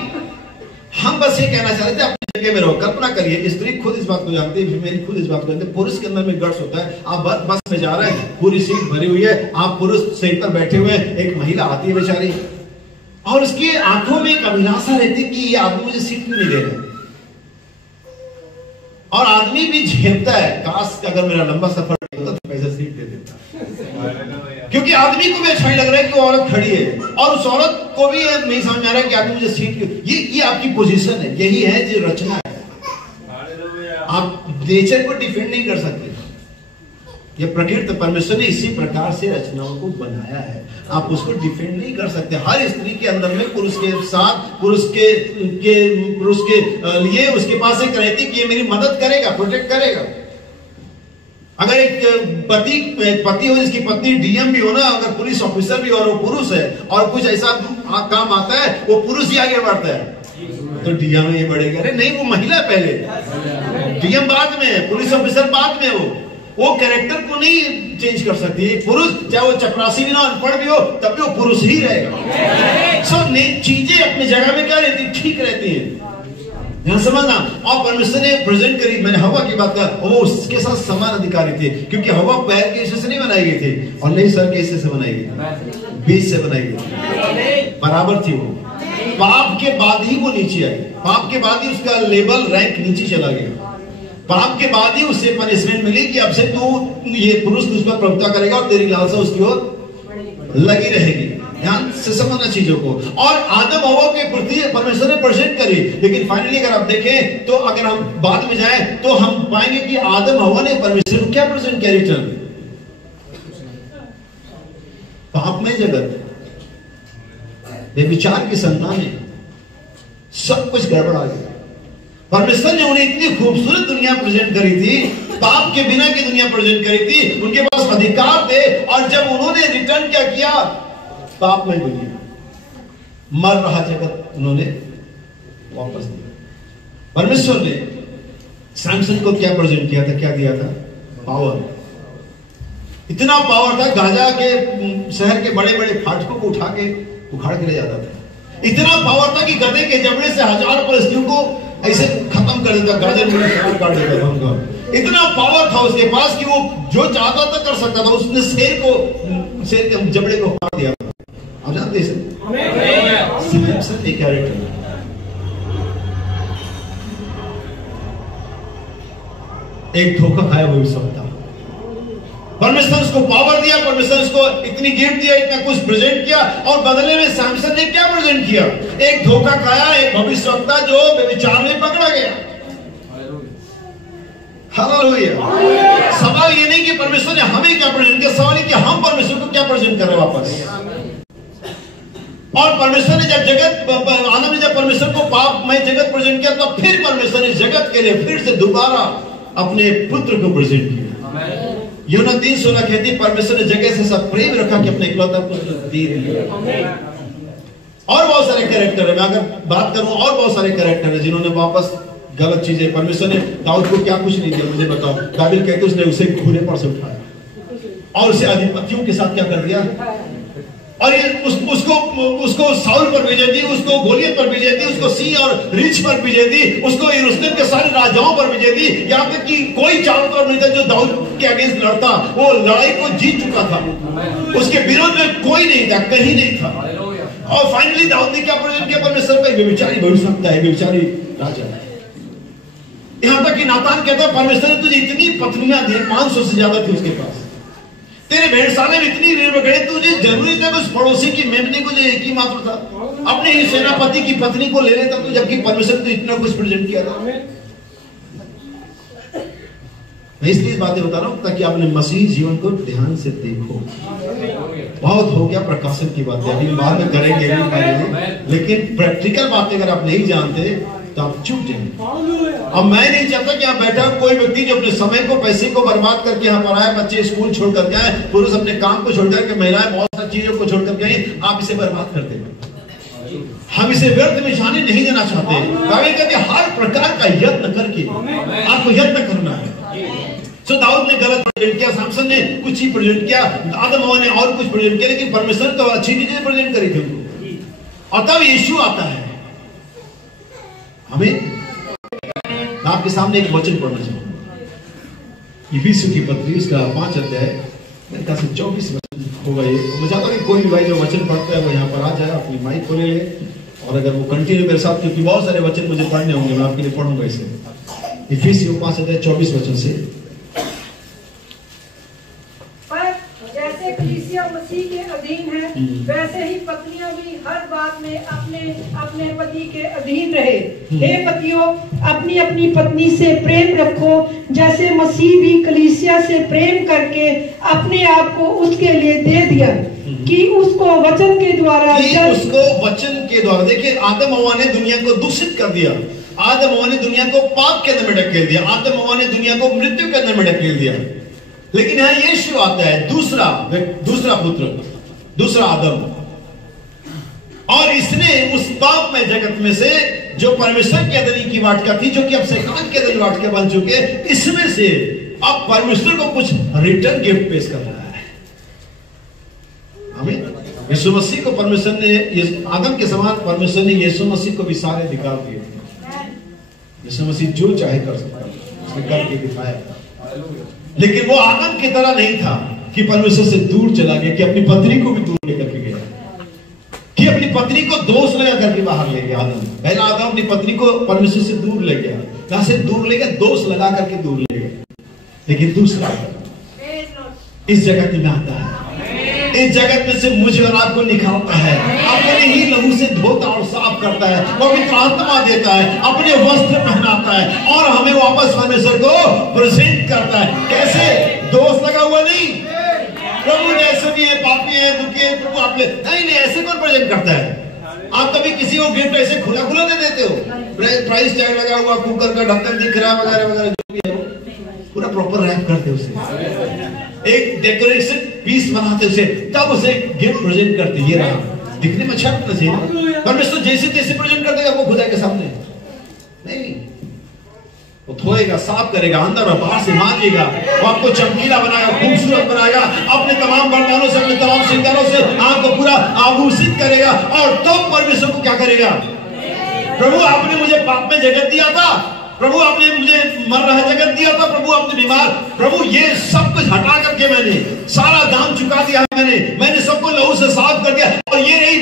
हम बस ये कहना चाह रहे थे अपनी जगह में रहो। कल्पना करिए, स्त्री खुद इस बात को जानती है, फीमेल खुद इस बात को जानती है, पुरुष के अंदर में गट्स होता है। आप बस में जा रहे हैं, पूरी सीट भरी हुई है, आप पुरुष सीट पर बैठे हुए हैं, एक महिला आती है बेचारी, और उसकी आंखों में एक अभिलाषा रहती है कि ये आदमी मुझे सीट क्यों नहीं दे रहा। और आदमी भी झेलता है, काश अगर मेरा लंबा सफर होता तो पैसा सीट दे देता, क्योंकि आदमी को भी अच्छा नहीं लग रहा है कि औरत खड़ी है, और उस औरत को भी नहीं समझ में आ रहा है कि आदमी मुझे सीट क्यों। ये आपकी पोजीशन है, यही है जो रचना है। आप नेचर को डिफेंड नहीं कर सकते। ये प्रकृति परमेश्वर ने इसी प्रकार से रचनाओं को बनाया है, आप उसको डिफेंड नहीं कर सकते। हर स्त्री के अंदर में पुरुष के साथ, पुरुष के लिए उसके पास एक रहती कि ये मेरी मदद करेगा, प्रोटेक्ट करेगा। अगर एक पति हो जिसकी पत्नी डीएम भी हो ना, अगर पुलिस ऑफिसर भी हो और वो पुरुष है और कुछ ऐसा काम आता है, वो पुरुष ही आगे बढ़ता है, तो डीएम ये बढ़ेगा। अरे नहीं, वो महिला पहले, डीएम बाद में है, पुलिस ऑफिसर बाद में हो। वो कैरेक्टर को नहीं चेंज कर सकती। पुरुष चाहे वो चपरासी भी ना, अनपढ़ भी हो, तब भी वो पुरुष ही रहेगा। सो चीजें अपनी जगह में क्या रहती, ठीक रहती है। ध्यान समझना। और परमेश्वर ने प्रेजेंट करी, मैंने हवा की बात कहा, वो उसके साथ समान अधिकारी थे, क्योंकि हवा पैर के हिस्से से नहीं बनाई गई थी और नहीं सर के हिस्से से बनाई गई, बीच से बनाई गई, बराबर थी वो। पाप के बाद ही वो नीचे आई, पाप के बाद ही उसका लेवल रैंक नीचे चला गया। पाप के बाद ही उससे पनिशमेंट मिली कि अब से तू ये पुरुष तुझ पर प्रभुता करेगा और तेरी लालसा उसकी ओर लगी रहेगी। ध्यान से समझना चीजों को। और आदम हवा के प्रति परमेश्वर ने प्रेजेंट करी, लेकिन फाइनली अगर आप देखें तो अगर हम बाद में जाएं तो हम पाएंगे कि आदम हवा ने परमेश्वर को क्या प्रेजेंट किया? रिटर्न पापमय जगत, बेविचार की संतान है, सब कुछ गड़बड़ आ गया। परमेश्वर ने उन्हें इतनी खूबसूरत दुनिया प्रेजेंट करी थी, पाप के बिना की दुनिया प्रेजेंट करी थी, उनके पास अधिकार थे, और जब उन्होंने रिटर्न क्या किया? पाप में दुनिया, मर रहा जगत उन्होंने वापस दिया। परमेश्वर ने सैमसन को क्या प्रेजेंट किया था, क्या दिया था? पावर। इतना पावर था, गाजा के शहर के बड़े बड़े फाटकों को उठा के उखाड़ के ले जाता था। इतना पावर था कि गधे के जबड़े से 1000 परिस्थितियों को ऐसे खत्म कर देता, गाजर में काट देता था उनका। इतना पावर था उसके पास कि वो जो चाहता था कर सकता था। उसने शेर के जबड़े को फाड़ दिया। आप जानते हैं सैमसन एक कैरेक्टर, एक धोखा खाया भविष्यवक्ता। परमेश्वर उसको पावर दिया, परमेश्वर उसको इतनी गिफ्ट दिया, इतना कुछ प्रेजेंट किया, और बदले में सैमसन ने क्या प्रेजेंट किया? एक धोखा खाया, एक भविष्यवक्ता जो व्यभिचार में पकड़ा गया। हालेलुया। सवाल ये नहीं कि परमेश्वर ने हमें क्या प्रेजेंट किया, सवाल है कि हम परमेश्वर को क्या प्रेजेंट कर रहे हैं वापस। और परमेश्वर ने जब आदम ने जब परमेश्वर को पापमय जगत प्रेजेंट किया, तो फिर परमेश्वर ने जगत के लिए फिर से दोबारा अपने पुत्र को प्रेजेंट किया। यूहन्ना 3:16 कहती है, परमेश्वर ने जगह से सब प्रेम रखा कि अपने इकलौता पुत्र दे दिया। और बहुत सारे कैरेक्टर है, मैं अगर बात करूं और बहुत सारे कैरेक्टर है जिन्होंने वापस गलत चीजें, परमेश्वर ने दाऊद को क्या कुछ नहीं दिया, मुझे बताओ। काबिल कहते उसने उसे घोड़े पर से उठाया और उसे अधिपतियों के साथ क्या कर दिया, और ये उसको साउल पर विजय दी, उसको गोलियत पर विजय दी, उसको सी और रिच पर विजय दी, उसको यरूशलेम के सारे राजाओं पर विजय दी। यहाँ तक कि कोई चारों तरफ नहीं था जो दाऊद के अगेंस्ट लड़ता, वो लड़ाई को जीत चुका था, उसके विरोध में कोई नहीं था, कहीं नहीं था। और फाइनली दाऊद ने क्या प्रेजेंट किया? परमेश्वर का व्यभिचारी भविष्यवक्ता है, व्यभिचारी राजा है। यहाँ तक कि नातान कहता है, परमेश्वर ने तुझे इतनी पत्नियां दी, 500 से ज्यादा थी उसके पास, तेरे भेड़साले में इतनी भेड़ बकरे, तुझे जरूरी था उस पड़ोसी की मेमने को जो एक ही मात्र था, अपने ही सेनापति की पत्नी को ले लेता तू, जबकि परमेश्वर ने इतना कुछ प्रेजेंट किया था। मैं इसलिए बातें बता रहा हूं ताकि आपने मसीह जीवन को ध्यान से देखो। बहुत हो गया प्रकाशन की बातें, अभी बाद में करेंगे लेकिन प्रैक्टिकल बातें अगर आप नहीं जानते तो आप चुप जाएंगे। अब मैं नहीं चाहता कि यहाँ बैठा कोई व्यक्ति जो अपने समय को पैसे को बर्बाद करके यहाँ पर आए, बच्चे स्कूल छोड़ करके आए, पुरुष अपने काम को छोड़ करके, महिलाएं बहुत सारी चीजों को छोड़ करके आए, आप इसे बर्बाद करते हैं। हम इसे व्यर्थ में जाने नहीं देना चाहते। कहते हर प्रकार का यत्न करके आपको यत्न करना है। सो दाऊद ने गलत प्रेजेंट किया, सामसन ने कुछ ही प्रेजेंट किया, आदम हवा ने और कुछ प्रेजेंट किया, लेकिन परमेश्वर तो अच्छी चीजें प्रेजेंट करी थी उनको। और तब यीशु आता है। हमें मैं आपके सामने एक वचन पढ़ना चाहूंगा, इफिसियों की पत्री उसका 5 अध्याय मेरे ख्याल से 24 वचन होगा ये। मैं चाहता हूँ कि कोई भी भाई जो वचन पढ़ता है वो यहाँ पर आ जाए, अपनी माइक खोले ले, और अगर वो कंटिन्यू मेरे साथ, क्योंकि बहुत सारे वचन मुझे पढ़ने होंगे, मैं आपके लिए पढ़ूंगा इसे। इफिसियों 5 अध्याय 24 वचन से, जैसे कलीसिया मसीह के अधीन है, वैसे ही पत्नियां भी हर बात में अपने अपने पति के अधीन रहे। हे पतियों, अपनी अपनी पत्नी से प्रेम रखो, जैसे मसीह भी कलीसिया से प्रेम करके अपने आप को उसके लिए दे दिया कि उसको वचन के द्वारा देखिए, आदम हवा ने दुनिया को दूषित कर दिया, आदम हवा ने दुनिया को पाप के अंदर में ढकेल दिया, आदम हवा ने दुनिया को मृत्यु के अंदर में ढकेल दिया। लेकिन यहाँ यीशु आता है, दूसरा पुत्र, दूसरा आदम, और इसने उस पापमय जगत में से जो परमेश्वर के अधीन की वाटिका थी, जो कि अब शैतान के अधीन वाटिका बन चुके, इसमें से अब परमेश्वर को कुछ रिटर्न गिफ्ट पेश कर रहा है। हमें यीशु मसीह को परमेश्वर ने, आदम के समान परमेश्वर ने यीशु मसीह को भी सारे अधिकार दिए। यीशु मसीह जो चाहे कर सकता, उसने करके दिखाया। लेकिन वो आदम की तरह नहीं था कि परमेश्वर से दूर चला गया, कि अपनी पत्नी को भी दूर लेकर के गया, कि अपनी पत्नी को दोष लगा करके बाहर ले गया। आदम, पहला आदम अपनी पत्नी को परमेश्वर से दूर ले गया, कहां से दूर ले गया? दोष लगा करके दूर ले गया। लेकिन दूसरा आदम इस जगत में आता है, इस जगत में से मुझे और आपको निकालता है, अपने ही लहू से धोता और साफ करता है, पवित्र आत्मा देता है, अपने वस्त्र पहनाता है और हमें वापस परमेश्वर को प्रेजेंट करता है। कैसे? दोष लगा हुआ नहीं, प्रभु जैसे भी है, पापी है, दुखी है, प्रभु आप ले, नहीं, ऐसे कौन प्रेजेंट करता है? आप कभी किसी को गिफ्ट ऐसे खुला खुला दे देते हो? प्राइस टैग लगा हुआ, कुकर का ढक्कन दिख रहा है, वगैरह वगैरह, जो भी है पूरा प्रॉपर रैप करते उसे, एक डेकोरेशन पीस बनाते उसे, तब उसे गिफ्ट प्रेजेंट करते। ये रहा, दिखने में अच्छा लगना चाहिए। परमेश्वर जैसे तैसे प्रेजेंट कर देगा वो खुदा के सामने नहीं, वो धोएगा, साफ करेगा, अंदर और बाहर से मांजेगा, वो आपको चमकीला बनाएगा, खूबसूरत बनाएगा, अपने तमाम वरदानों से, अपने तमाम श्रृंगारों से आपको पूरा आभूषित करेगा। और तो परमेश्वर को क्या करेगा? प्रभु आपने मुझे पाप में जगत दिया था, प्रभु आपने मुझे मर रहा जगत दिया था, प्रभु आपने बीमार, प्रभु ये सब कुछ हटा करके मैंने सारा दाम चुका दिया, मैंने सबको लहू से साफ कर दिया, और ये रही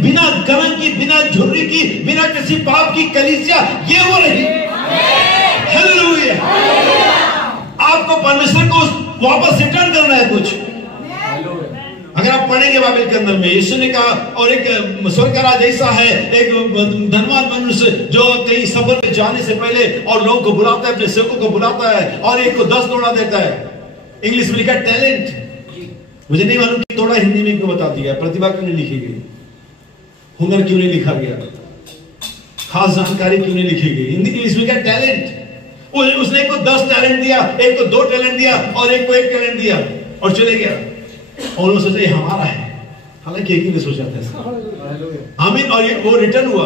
बिना गलन की, बिना झुर्री की, बिना किसी पाप की कलीसिया, ये वो रही। हालेलुया! आपको परमेश्वर को वापस रिटर्न करना है कुछ। अगर आप पढ़ेंगे बाइबल के अंदर में, यीशु ने कहा, और एक स्वर्ग का राज ऐसा है, एक धनवान मनुष्य जो कहीं सफर में जाने से पहले और लोगों को बुलाता है, अपने सेवकों को बुलाता है, और एक को 10 दौड़ा देता है। इंग्लिश में लिखा टैलेंट, मुझे नहीं मालूम कि थोड़ा हिंदी में क्यों बता दिया, प्रतिभा क्यों नहीं लिखी गई, हुनर क्यों नहीं लिखा गया, खास जानकारी क्यों नहीं लिखी गई। हिंदी इंग्लिश में क्या टैलेंट, उसने एक को 10 टैलेंट दिया, एक को 2 टैलेंट दिया, और एक को 1 टैलेंट दिया, और चले गया। और वो सोचा ये हमारा है, हालांकि एक ही ने सोचा था। आमीन। और ये वो रिटर्न हुआ।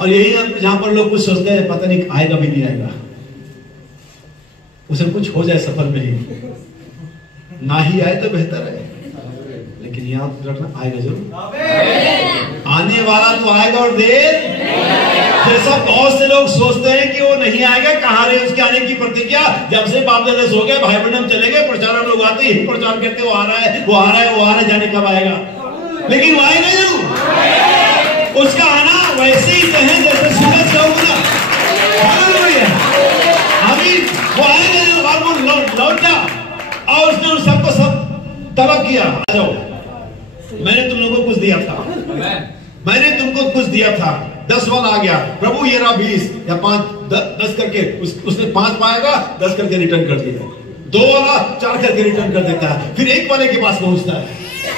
और यही जहां पर लोग कुछ सोचते हैं, पता नहीं आएगा भी नहीं आएगा, उसे कुछ हो जाए सफर में ही, ना ही आए तो बेहतर है, लेकिन याद रखना आएगा जरूर, आने वाला तो आएगा। और देर जैसा बहुत से लोग सोचते हैं कि वो नहीं आएगा, कहां रहे उसके आने की प्रतिज्ञा, जब से बाप दादा सो गए, भाई बहन चले गए, प्रचारक लोग आते ही प्रचार करते, वो आ रहा है, वो आ रहा है, वो आ रहा है, जाने कब आएगा, लेकिन वो आएगा जरूर। उसका आना वैसे ही है जैसे सूरज का उगना। हालेलुया! आमीन। वो आएगा और वो लौटा, और उसने उन सबको सब तलब किया, आ जाओ, मैंने तुम लोगों को कुछ दिया था, मैंने तुमको कुछ दिया था, 10 वाला आ गया, प्रभु ये रहा 20 या 5 10 करके उसने 5 पाएगा, 10 करके रिटर्न कर दिया। 2 वाला 4 करके रिटर्न कर देता है, फिर 1 वाले के पास पहुंचता है।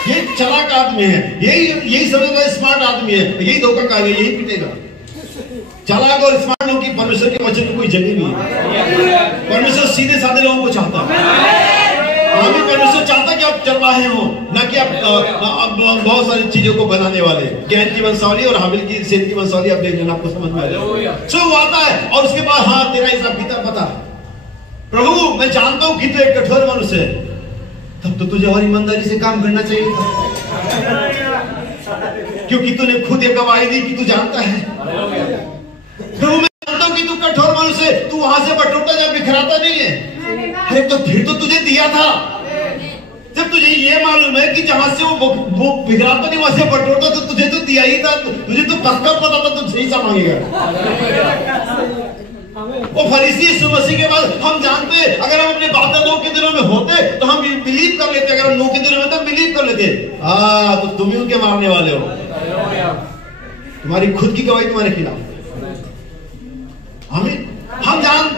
ये चालाक आदमी है, यही समझता है स्मार्ट आदमी है, यही धोखा खाएगा, यही पीटेगा। चालाक और स्मार्ट लोगों की परमेश्वर के वचन में कोई जगह नहीं है। परमेश्वर सीधे साधे लोगों को चाहता है। हमें परमेश्वर चाहता है कि आप चरवाहे हो, ना कि आप बहुत सारी चीजों को बनाने वाले। कैन की वंशावली और हाबिल की सेन की वंशावली आप देख लेना, आपको समझ में आ जाएगा। सो वो आता है और उसके बाद हाँ तेरा हिसाब किताब पता, प्रभु मैं जानता हूं कि तू एक कठोर मनुष्य है, तब तो तुझे और ईमानदारी से काम करना चाहिए था, क्योंकि तूने खुद एक गवाही दी कि तू जानता है। प्रभु मैं जानता हूं कि तू कठोर मनुष्य है, तू वहां से बटोरता जा, बिखराता नहीं है। अरे तो फिर तो तुझे दिया था, जब तुझे ये मालूम है कि जहां से वो बिखराता नहीं वहां से बटोरता, तो तुझे तो दिया ही था, तुझे तो पक्का पता था तुझसे ही मांगेगा। वो फरीसी यीशु मसीह के बाद हम जानते, अगर हम अपने बाप दादों के दिनों में होते तो हम बिलीव कर लेते, अगर हम नूह के दिनों में तो बिलीव कर लेते। तो तुम ही उनके मारने वाले हो, तुम्हारी खुद की गवाही तुम्हारे खिलाफ।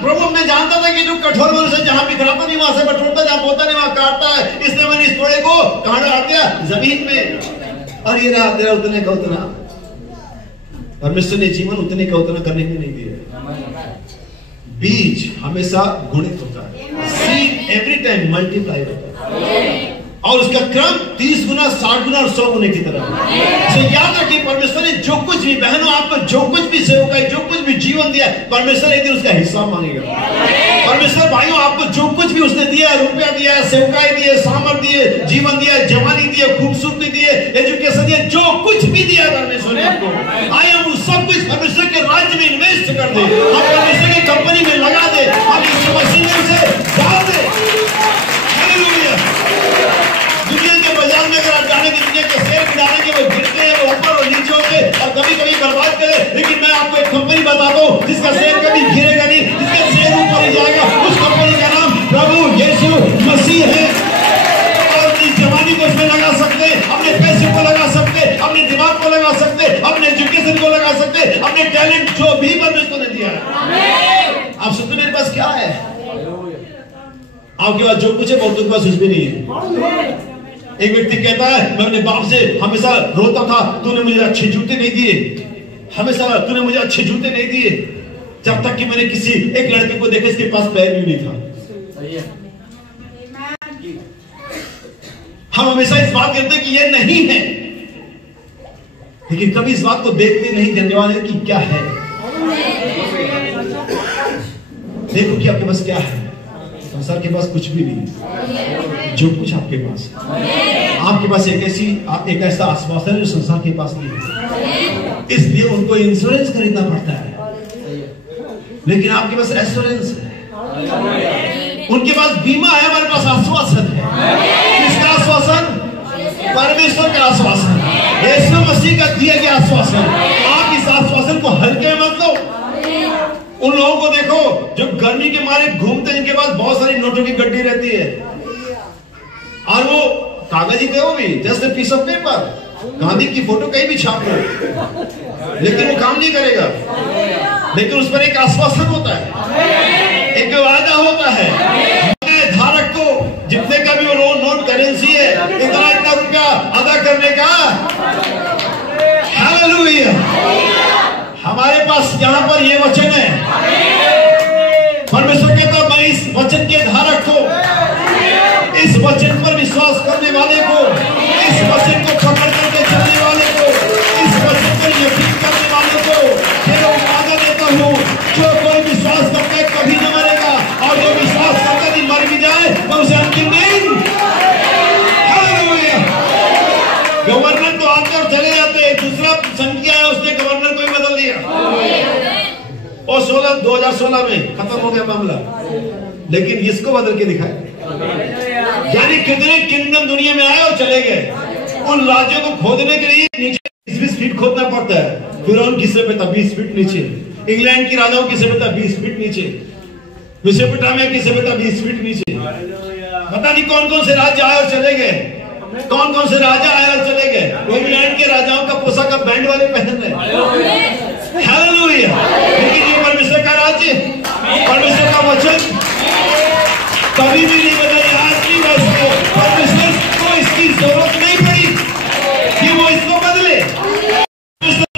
प्रभु मैं जानता था कि जो कठोर मनुष्य जहां बिखराता नहीं वहां से बटोरता, जहां बोता नहीं वहां काटता है, इसलिए मैंने इस तोड़े को कहां डाल दिया, जमीन में। और ये रहा तेरा उतने का उतना। परमेश्वर ने जीवन उतने का उतना करने के नहीं दिया। बीज हमेशा गुणित होता है, सीड एवरी टाइम मल्टीप्लाई होता है, और उसका क्रम 30 गुना, 60 गुना और 100 गुने की तरह है। तो याद रखिए, परमेश्वर ने जो कुछ भी, बहनों आपको जो कुछ भी सेवकाई, जो कुछ भी जीवन दिया, परमेश्वर एक दिन उसका हिसाब मांगेगा। परमेश्वर भाइयों आपको जो कुछ भी उसने दिया, रुपया दिया, सेवकाई दिए, सामर्थ दिए, जीवन दिया, जवानी दिए, खूबसूरती दिए, एजुकेशन दिए, जो कुछ भी दिया परमेश्वर ने आपको, आए हम सब कुछ परमेश्वर के राज्य में इन्वेस्ट कर दे, हम परमेश्वर की कंपनी में लगा दे, हम यीशु मसीह में उसे डाल दे। दुनिया के बाजार में अगर आप जाने की, दुनिया के शेयर गिराने के, वो गिरते हैं, वो ऊपर और नीचे होते और कभी कभी बर्बाद करे, लेकिन मैं आपको एक कंपनी बताता हूँ जिसका शेयर कभी गिरेगा नहीं, जिसका शेयर ऊपर ही जाएगा। उस कंपनी का नाम प्रभु यीशु मसीह है। और इस जवानी को इसमें लगा सकते, अपने पैसे को लगा सकते, अपने दिमाग को लगा सकते, अपने एजुकेशन को लगा सकते, अपने टैलेंट जो भी परमेश्वर ने दिया है। आप सोचते मेरे पास क्या है? आपके पास जो कुछ है बहुतों के पास कुछ भी नहीं है। एक व्यक्ति कहता है मैं अपने बाप से हमेशा रोता था, तूने मुझे अच्छे जूते नहीं दिए, हमेशा तूने मुझे अच्छे जूते नहीं दिए, जब तक कि मैंने किसी एक लड़के को देखा इसके पास पैर भी नहीं था। हम हमेशा इस बात कहते हैं कि ये नहीं है, लेकिन कभी इस बात को देखते नहीं, धन्यवाद है कि क्या है। देखो कि आपके पास क्या है। संसार के पास कुछ भी नहीं, जो कुछ आपके पास है, आपके पास एक ऐसा आश्वासन है जो संसार के पास नहीं है। इसलिए उनको इंश्योरेंस खरीदना पड़ता है, लेकिन आपके पास एश्योरेंस है। उनके पास बीमा है, हमारे पास आश्वासन है। किसका आश्वासन? परमेश्वर का आश्वासन, यीशु मसीह का दिया गया आश्वासन। आप इस आश्वासन को हल्के में मत लो। उन लोगों को देखो जो गर्मी के मारे घूमते हैं, इनके पास बहुत सारी नोटों की गड्डी रहती है, और वो कागज ही पे, वो भी just a piece of paper, Gandhi की फोटो कहीं भी छाप लो, लेकिन वो काम नहीं करेगा। लेकिन उस पर एक आश्वासन होता है, एक वादा होता है, मैं धारक को जितने का भी वो नोट करेंसी है, इतना इतना रुपया अदा करने का। हालेलुया। हमारे पास यहाँ पर ये वचन है, परमेश्वर कहता मैं इस वचन के धारक को, इस वचन पर विश्वास करने वाले को, इस वचन को पकड़ करके चलने वाले को, इस वचन पर यकीन करने वाले को तेरा वादा देता हूँ, जो कोई विश्वास करता है कभी न मरेगा, और जो विश्वास करता है मर भी जाए तो उसे अंतिम नहीं। गवर्नर तो आते और चले जाते, दूसरा संख्या है उसने गवर्नर को ही बदल दिया, और 2016 में खत्म हो गया मामला, लेकिन इसको बदल के दिखाया। यानी कितने किंगडम दुनिया में आए और चले गए। उन राज्यों को खोदने के लिए नीचे 20 फीट खोदना पड़ता है। फिरौन किससे पे था 20 फीट नीचे, इंग्लैंड की राजाओं किससे पे था 20 फीट नीचे, मेसोपोटामिया किससे पे था 20 फीट नीचे। पता नहीं कौन कौन से राज्य आए और चले गए, कौन से राजा आए और चले गए। इंग्लैंड के राजाओं का पोशाक अब बैंड वाले पहन रहे, कभी भी नहीं बदली, आज की वैसे हो। परमेश्वर को इसकी जरूरत नहीं पड़ी कि वो इसको बदले,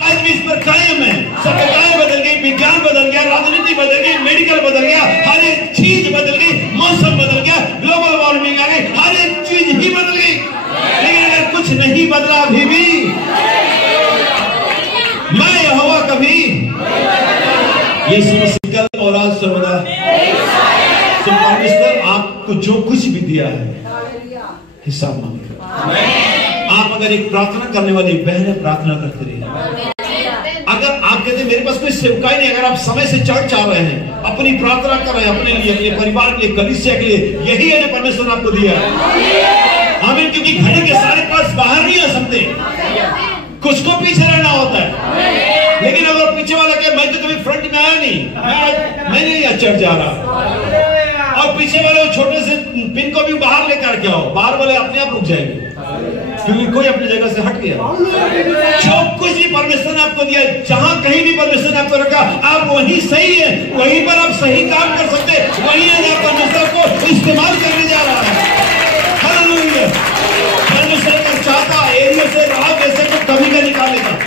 आज भी इस पर कायम है। सभ्यताएं बदल गई, विज्ञान बदल गया, राजनीति बदल गई, मेडिकल बदल गया, हर एक चीज बदल गई, मौसम बदल गया, ग्लोबल वार्मिंग आ गई, हर एक चीज ही बदल गई, लेकिन अगर कुछ नहीं बदला अभी भी, मैं यहोवा कभी यीशु मसीह कल और आज सर्वदा। तो परमेश्वर आपको जो कुछ भी दिया है हिसाब मांगेगा। आप अगर एक प्रार्थना करने वाली बहन प्रार्थना करते रहिए। अगर आप कहते मेरे पास कोई सेवकाई नहीं, अगर आप समय से चर्च आ रहे हैं, अपनी प्रार्थना कर रहे हैं अपने लिए, अपने परिवार के लिए, कलीसिया के लिए, यही है जो परमेश्वर ने आपको दिया है। आमीन। क्योंकि घड़ी के सारे पास बाहर नहीं आ सकते, कुछ को पीछे रहना होता है। लेकिन अगर पीछे वाला कहे मैं तो कभी फ्रंट में आया नहीं, मैं नहीं चर्च जा रहा, और पीछे वाले छोटे से पिन को भी बाहर लेकर के आओ, बाहर वाले अपने आप रुक जाएंगे, क्योंकि कोई अपनी जगह से हट गया। जो कुछ भी परमेश्वर ने आपको दिया, जहां कहीं भी परमेश्वर ने आपको रखा, आप वहीं सही है, वहीं पर आप सही काम कर सकते, वहीं आप परमेश्वर को इस्तेमाल करने जा रहा है। हालेलुया। परमेश्वर का चाहता एरिया से राह वैसे को कभी का निकालेगा,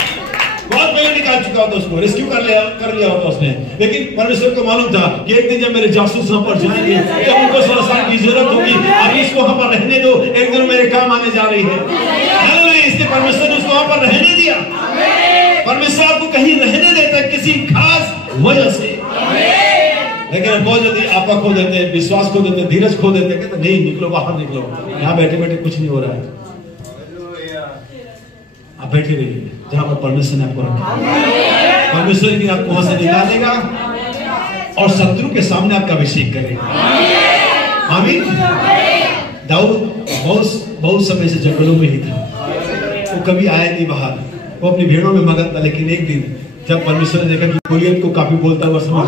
बहुत पहले निकाल चुका होता, उसको रेस्क्यू कर लिया होता उसने। लेकिन परमेश्वर को मालूम था कि एक दिन जब मेरे जासूस वहां पर जाएंगे, जब उनको संस्थान की जरूरत होगी, अभी इसको वहां पर रहने दो, एक दिन मेरे काम आने जा रही है। इसलिए परमेश्वर ने उसको वहां पर रहने दिया। परमेश्वर आपको कहीं रहने देता है किसी खास वजह से, लेकिन बहुत जल्दी आपा खो देते हैं, विश्वास खो देते हैं, धीरज खो देते हैं, कहते नहीं निकलो, बाहर निकलो, यहाँ बैठे बैठे कुछ नहीं हो रहा है। आप बैठे रहिए जहां पर परमेश्वर ने आपको रखा। परमेश्वर लेकिन आपको वहां से निकालेगा और शत्रु के सामने आपका अभिषेक करेगा। आमीन। दाऊद बहुत समय से जंगलों में ही था, वो कभी आया नहीं बाहर, वो अपनी भेड़ों में मगन था। लेकिन एक दिन जब परमेश्वर ने देखा कि गोलियत को काफी बोलता हुआ समय,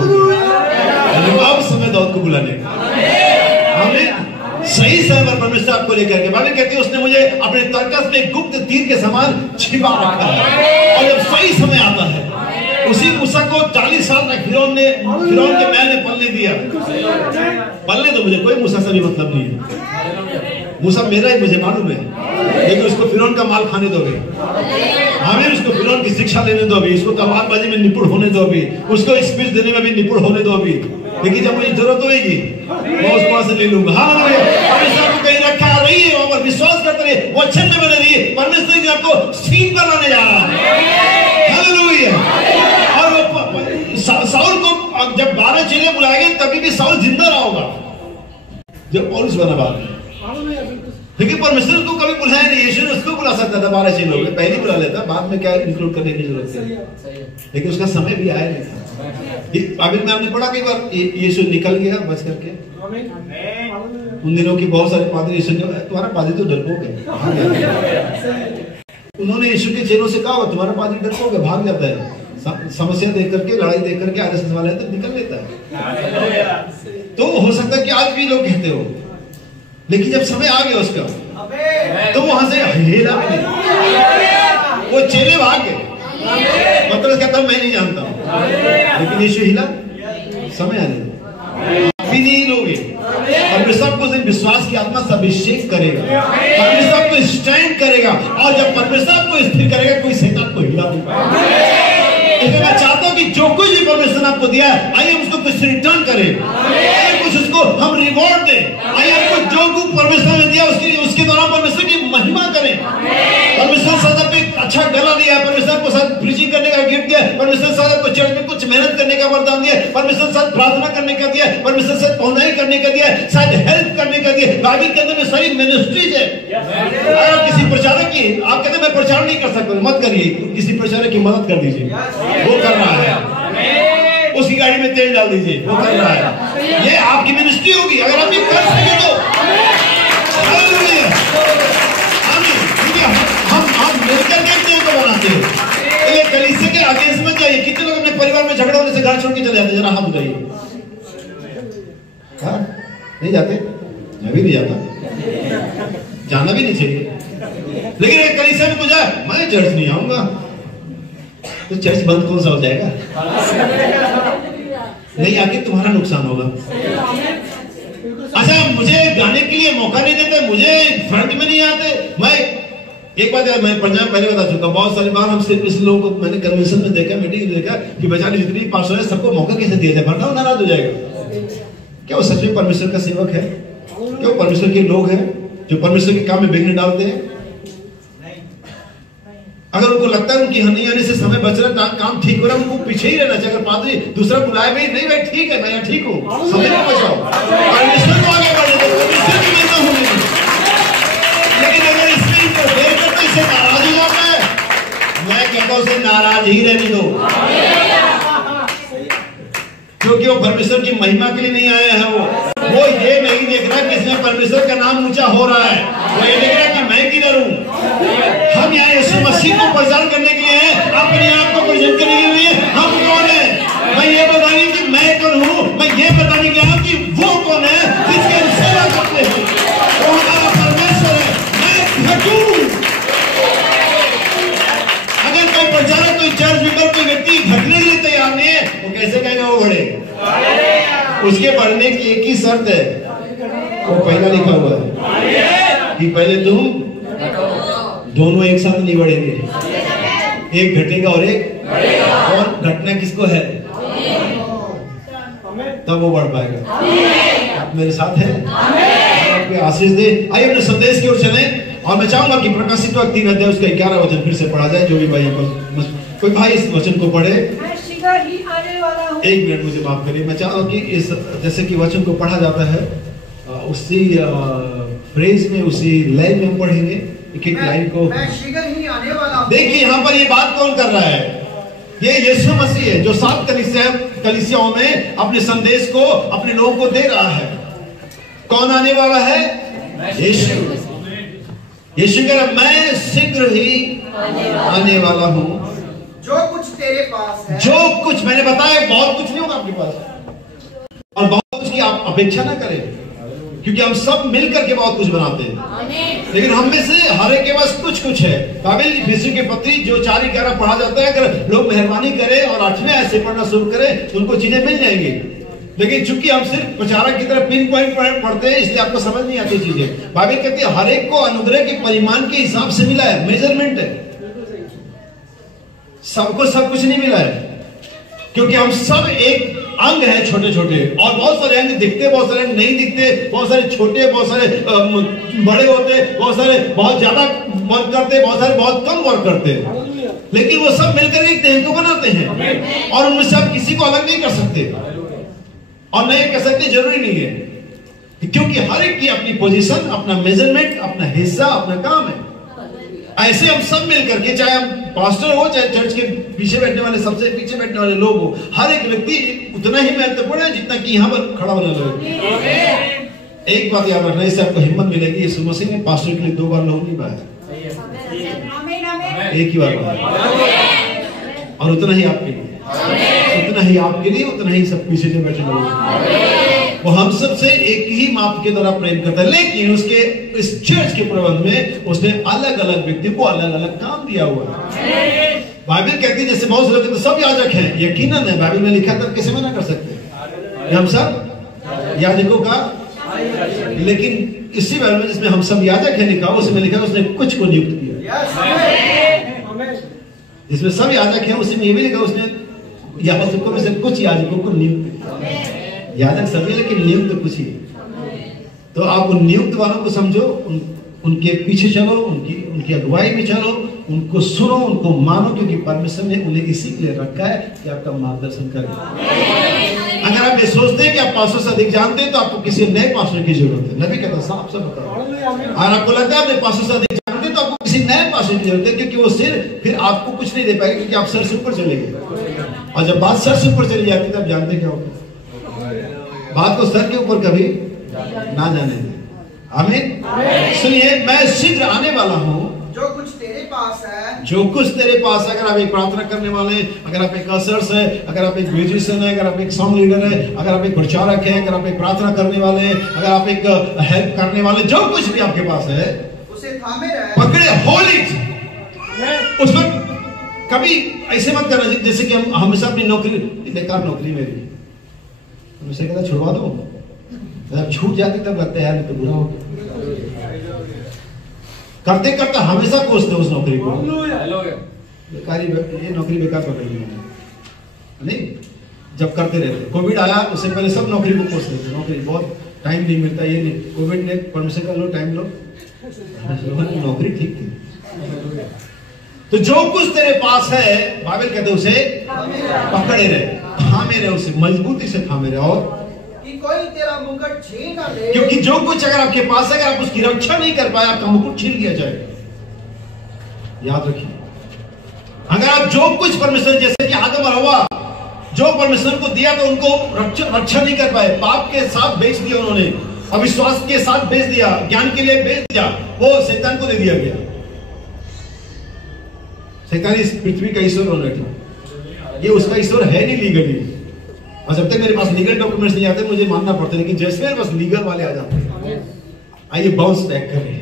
अब समय दाऊद को बुलाने का। आमीन। सही समय पर परमेश्वर आपको लेकर के, बाइबल कहती है उसने मुझे अपने तरकस में गुप्त तीर के समान छिपा रखा है, और जब सही समय आता है, उसी मूसा को 40 साल तक फिरौन के महल में पलने दिया। पलने तो मुझे कोई मूसा से भी मतलब नहीं है, मूसा मेरा ही, मुझे मालूम है, लेकिन उसको फिरौन का माल खाने दोगे, हमें उसको फिरौन की शिक्षा लेने दो, भी उसको तलवारबाजी में निपुण होने दो, भी उसको स्पीच देने में भी निपुण होने दो, भी लेकिन जब मुझे जरूरत होगी मैं उसको वहां से ले लूंगा। परमेश्वर को कहीं रखा रही है, वहां पर विश्वास करते रहिए, वचन में बने रहिए, परमेश्वर ने आपको सीन पर लाने जा रहा है। हालेलुया। और साउल को जब 12 चेले बुलाए गए, तभी भी साउल जिंदा रहा होगा जब पौलुस बना बाद में, लेकिन परमेश्वर को कभी बुलाया नहीं। यीशु ने उसको बुला सकता था, 12 चेलों में पहले बुला लेता, बाद में क्या इंक्लूड करने की जरूरत है, लेकिन उसका समय भी आया नहीं था। बाइबल में आपने पढ़ा कई बार यीशु निकल गया बच करके। उन दिनों की बहुत सारे पादरी यीशु ने, तुम्हारा पादरी तो डरपोक है, उन्होंने यीशु के चेलों से कहा तुम्हारा पादरी डरपोक है, भाग जाता है, समस्या देख करके, लड़ाई देख करके आगे से सवाल है तो निकल लेता है। तो हो सकता है कि आज भी लोग कहते हो, लेकिन जब समय आ गया उसका, तो वहां से हिला भी नहीं, वो चेले भाग गए, मतलब कहता मैं नहीं जानता, लेकिन यीशु हिला, समय आ जाएगा, भी नहीं लोगे। परमेश्वर को विश्वास की आत्मा से अभिषेक करेगा, परमेश्वर को स्टैंड करेगा, और जब परमेश्वर को स्थिर करेगा, कोई शैतान को हिला नहीं पाएगा। इसलिए मैं चाहता हूं कि जो कुछ भी परमेश्वर ने आपको दिया है, आइए उसको कुछ रिटर्न करें, आइए कुछ उसको हम रिवॉर्ड दें, आइए आपको जो कुछ परमेश्वर ने दिया उसके द्वारा परमेश्वर की महिमा करें। परमेश्वर साथ आपको एक अच्छा गला दिया है, परमेश्वर को साथ प्रीचिंग करने का गिफ्ट दिया, परमेश्वर साथ आपको चर्च में कुछ मेहनत करने का वरदान दिया, परमेश्वर साथ प्रार्थना करने का दिया, परमेश्वर साथ पौनाई करने का दिया, शायद हेल्प करने का दिया। बाइबल के अंदर में सारी मिनिस्ट्रीज है। अगर किसी प्रचारक की आप कहते मैं प्रचार नहीं कर सकता, मत करिए, किसी प्रचारक की मदद कर दीजिए, वो कर रहा है, उसकी गाड़ी में तेल डाल दीजिए, वो कर रहा है, ये आपकी मिनिस्ट्री होगी अगर आप ये कर सके तो। हम मिलकर के को बनाते हैं, ये कलीसिया के अगेंस्ट मत जाइए। कितने लोग अपने परिवार में झगड़ा होने से घर छोड़ के चले जाते हैं, जरा हाथ उठाइए। हाँ नहीं जाते, मैं भी नहीं जाता, जाना भी नहीं चाहिए, लेकिन एक कलीसिया में तो जाए, मैं चर्च नहीं आऊंगा, तो चर्च बंद कौन सा हो जाएगा? नहीं आके तुम्हारा नुकसान होगा। अच्छा, मुझे गाने के लिए मौका नहीं देते, मुझे फ्रंट में नहीं आते। मैं एक बात यार, मैं पंजाब पहले बता चुका, बहुत सारी बार हम सिर्फ इस लोगों को मैंने कन्वेंशन में देखा, मीटिंग में देखा कि बेचारे जितनी पास हो सबको मौका कैसे दिया जाए, वरना नाराज हो जाएगा। क्या वो सच में परमेश्वर का सेवक है? क्या वो परमेश्वर के लोग हैं जो परमेश्वर के काम में विघ्न डालते हैं? अगर उनको लगता है उनकी नहीं आने से समय बच रहा, काम ठीक हो रहा है, उनको पीछे ही रहना चाहिए। अगर पादरी दूसरा बुलाए भाई, नहीं भाई ठीक है, मैं यहाँ ठीक हूँ, समय नहीं बचाओ, परमेश्वर को आगे बढ़ने दो, परमेश्वर की महिमा होने दो। लेकिन अगर इसमें इंटरफेयर करते इससे नाराज हो जाता है, मैं कहता हूँ उसे नाराज ही रहने दो, क्योंकि वो परमेश्वर की महिमा के लिए नहीं आया है। वो ये नहीं देख रहा कि इसमें परमेश्वर का नाम ऊंचा हो रहा है, वो ये देख रहा है कि मैं किधर हूँ। हम यहाँ यीशु मसीह को प्रचार करने के लिए हैं, अपने आप को प्रेजेंट करने के लिए हम कौन है? मैं ये बताने कि मैं कौन हूँ, मैं ये बताने के लिए कि वो कौन है जिसके हम सेवा करते हैं, वो हमारा परमेश्वर है। मैं घटूं। अगर कोई प्रचारक, कोई चर्च मेंबर, कोई व्यक्ति घटने के लिए तैयार नहीं है, वो कैसे कहेगा वो बढ़े? उसके बढ़ने की एक ही शर्त है, वो पहला लिखा हुआ है कि पहले तुम दोनों एक साथ नहीं बढ़ेंगे, एक घटेगा और घटना किसको है, तब वो बढ़ पाएगा। आप मेरे साथ हैं? आपको आशीष दे। आइए अपने संदेश की ओर चले, और मैं चाहूंगा कि प्रकाशित वाक्य 3 अध्याय उसका 11 वचन फिर से पढ़ा जाए। जो भी भाई कोई भाई इस वचन को पढ़े। ही आने वाला हूं। एक मिनट मुझे माफ करिए, मैं चाहता हूँ कि इस जैसे कि वचन को पढ़ा जाता है उसी फ्रेज में, उसी लय में हम पढ़ेंगे एक एक लाइन को। मैं शीघ्र ही आने वाला हूं। देखिए यहाँ पर ये बात कौन कर रहा है? ये यीशु मसीह है जो 7 कलीसियाओं में अपने संदेश को अपने लोगों को दे रहा है। कौन आने वाला है? यीशु। यीशु कह रहा मैं शीघ्र ही आने वाला हूँ। जो कुछ तेरे पास है, जो कुछ मैंने बताया, बहुत कुछ नहीं होगा आपके पास, और बहुत कुछ की आप अपेक्षा ना करें, क्योंकि हम सब मिलकर के बहुत कुछ बनाते हैं, लेकिन हम में से हर एक के पास कुछ कुछ है। काबिल फिलिप्पियों के पत्री जो 4:11 पढ़ा जाता है, अगर लोग मेहरबानी करें और 8वें आयत से पढ़ना शुरू करें तो उनको चीजें मिल जाएंगी। लेकिन चूंकि हम सिर्फ प्रचारक की तरह पिन पॉइंट पढ़ते हैं, इसलिए आपको समझ नहीं आती चीजें। बाइबल कहती है हर एक को अनुग्रह के परिमाण के हिसाब से मिला है, मेजरमेंट है। सबको सब कुछ नहीं मिला है, क्योंकि हम सब एक अंग है, छोटे छोटे, और बहुत सारे अंग दिखते, बहुत सारे अंग नहीं दिखते, बहुत सारे छोटे, बहुत सारे बड़े होते, बहुत सारे बहुत ज्यादा वर्क करते, बहुत सारे बहुत कम वर्क करते, लेकिन वो सब मिलकर एक देह को बनाते हैं, और उनमें से आप किसी को अलग नहीं कर सकते, और नहीं कर सकते जरूरी नहीं है, क्योंकि हर एक की अपनी पोजीशन, अपना मेजरमेंट, अपना हिस्सा, अपना काम है। ऐसे हम सब मिलकर के, चाहे हम पास्टर हो, चाहे चर्च के पीछे बैठने वाले, सबसे पीछे बैठने वाले लोग हो, हर एक व्यक्ति उतना ही महत्वपूर्ण है जितना कि यहाँ पर खड़ा होने लगे। एक बात याद रखना, इससे आपको हिम्मत मिलेगी। यीशु मसीह ने पास्टर के लिए 2 बार लहू नहीं बहाया, एक ही बार बहाया, और उतना ही आपके लिए, उतना ही आपके लिए, उतना ही सब पीछे जो बैठे लोग। वो हम सब से एक ही माप के द्वारा प्रेम करता है, लेकिन उसके इस चर्च के प्रबंध में उसने अलग अलग व्यक्ति को अलग अलग काम दिया हुआ है। बाइबल कहती है जैसे बहुत से लोग तो सब याजक हैं, यकीनन है, बाइबल में लिखा था, कैसे मना कर सकते हैं? हम सब याजकों का, लेकिन इसी बाइबल में जिसमें हम सब याजक है लिखा, उसमें लिखा उसने कुछ को नियुक्त किया। जिसमें सब याजक है उसी में ये भी लिखा उसने याजकों में से कुछ याजकों को नियुक्त किया। याजक सभी, लेकिन नियुक्त कुछ ही। तो आप उन नियुक्त वालों को समझो, उनके पीछे चलो, उनकी अगुवाई में चलो, उनको सुनो, उनको मानो, क्योंकि परमेश्वर ने उन्हें इसी के लिए रखा है कि आपका मार्गदर्शन करें। अगर आप ये सोचते हैं कि आप पास्टर से अधिक जानते हैं तो आपको किसी नए पास्टर की जरूरत है। नबी कहता साफ से बताओ। और आपको लगता है आप पास्टर से अधिक जानते हैं तो आपको किसी नए पास्टर की जरूरत है, क्योंकि वो सिर्फ फिर आपको कुछ नहीं दे पाएगा, क्योंकि आप सर से ऊपर चले गए, और जब बात सर से ऊपर चली जाती है तो आप जानते क्या होगा? बात को सर के ऊपर कभी ना जाने दें। आमीन। सुनिए, मैं शीघ्र आने वाला हूँ। जो कुछ तेरे पास है, जो कुछ तेरे पास, अगर आप एक प्रार्थना करने वाले, अगर आप एक असर्स है, अगर आप एक म्यूजिशियन है, अगर आप एक सॉन्ग लीडर है, अगर आप एक प्रचारक है, अगर आप एक प्रार्थना करने वाले हैं, अगर आप एक हेल्प करने वाले, जो कुछ भी आपके पास है उसे थामे रहे, पकड़े, होल्ड इट। उस पर कभी ऐसे मत करना जैसे कि हम हमेशा अपनी नौकरी, बेकार नौकरी मेरी, हमेशा कहता छुड़वा दो, जब छूट जाती तब लगता है यार तो बुरा हो गया। करते करते हमेशा कोसते उस नौकरी को, बेकारी ये नौकरी बेकार कर रही है नहीं। जब करते रहते, कोविड आया उससे पहले सब नौकरी को कोसते थे, नौकरी बहुत टाइम नहीं मिलता, ये नहीं, कोविड ने परमिशन कर लो, टाइम लो, नौकरी ठीक थी। तो जो कुछ तेरे पास है बाइबल कहते उसे पकड़े रहे, थामे रहे, उसे मजबूती से थामे रहे, और कि कोई तेरा मुकुट छीन ना ले, क्योंकि जो कुछ अगर आपके पास है, अगर आप उसकी रक्षा नहीं कर पाए, आपका मुकुट छीन लिया जाएगा। याद रखिए, अगर आप जो कुछ परमेश्वर, जैसे कि आदम और हव्वा जो परमेश्वर को दिया तो उनको रक्षा नहीं कर पाए, पाप के साथ बेच दिया उन्होंने, अविश्वास के साथ बेच दिया, ज्ञान के लिए बेच दिया, वो शैतान को दे दिया गया। शैतान इस पृथ्वी का ईश्वर होना था, ये उसका ईश्वर है नहीं लीगली, और जब तक मेरे पास लीगल डॉक्यूमेंट्स नहीं आते मुझे मानना पड़ता है, लेकिन जैसे मेरे पास लीगल वाले आ जाते हैं, आइए बाउंस बैक करें,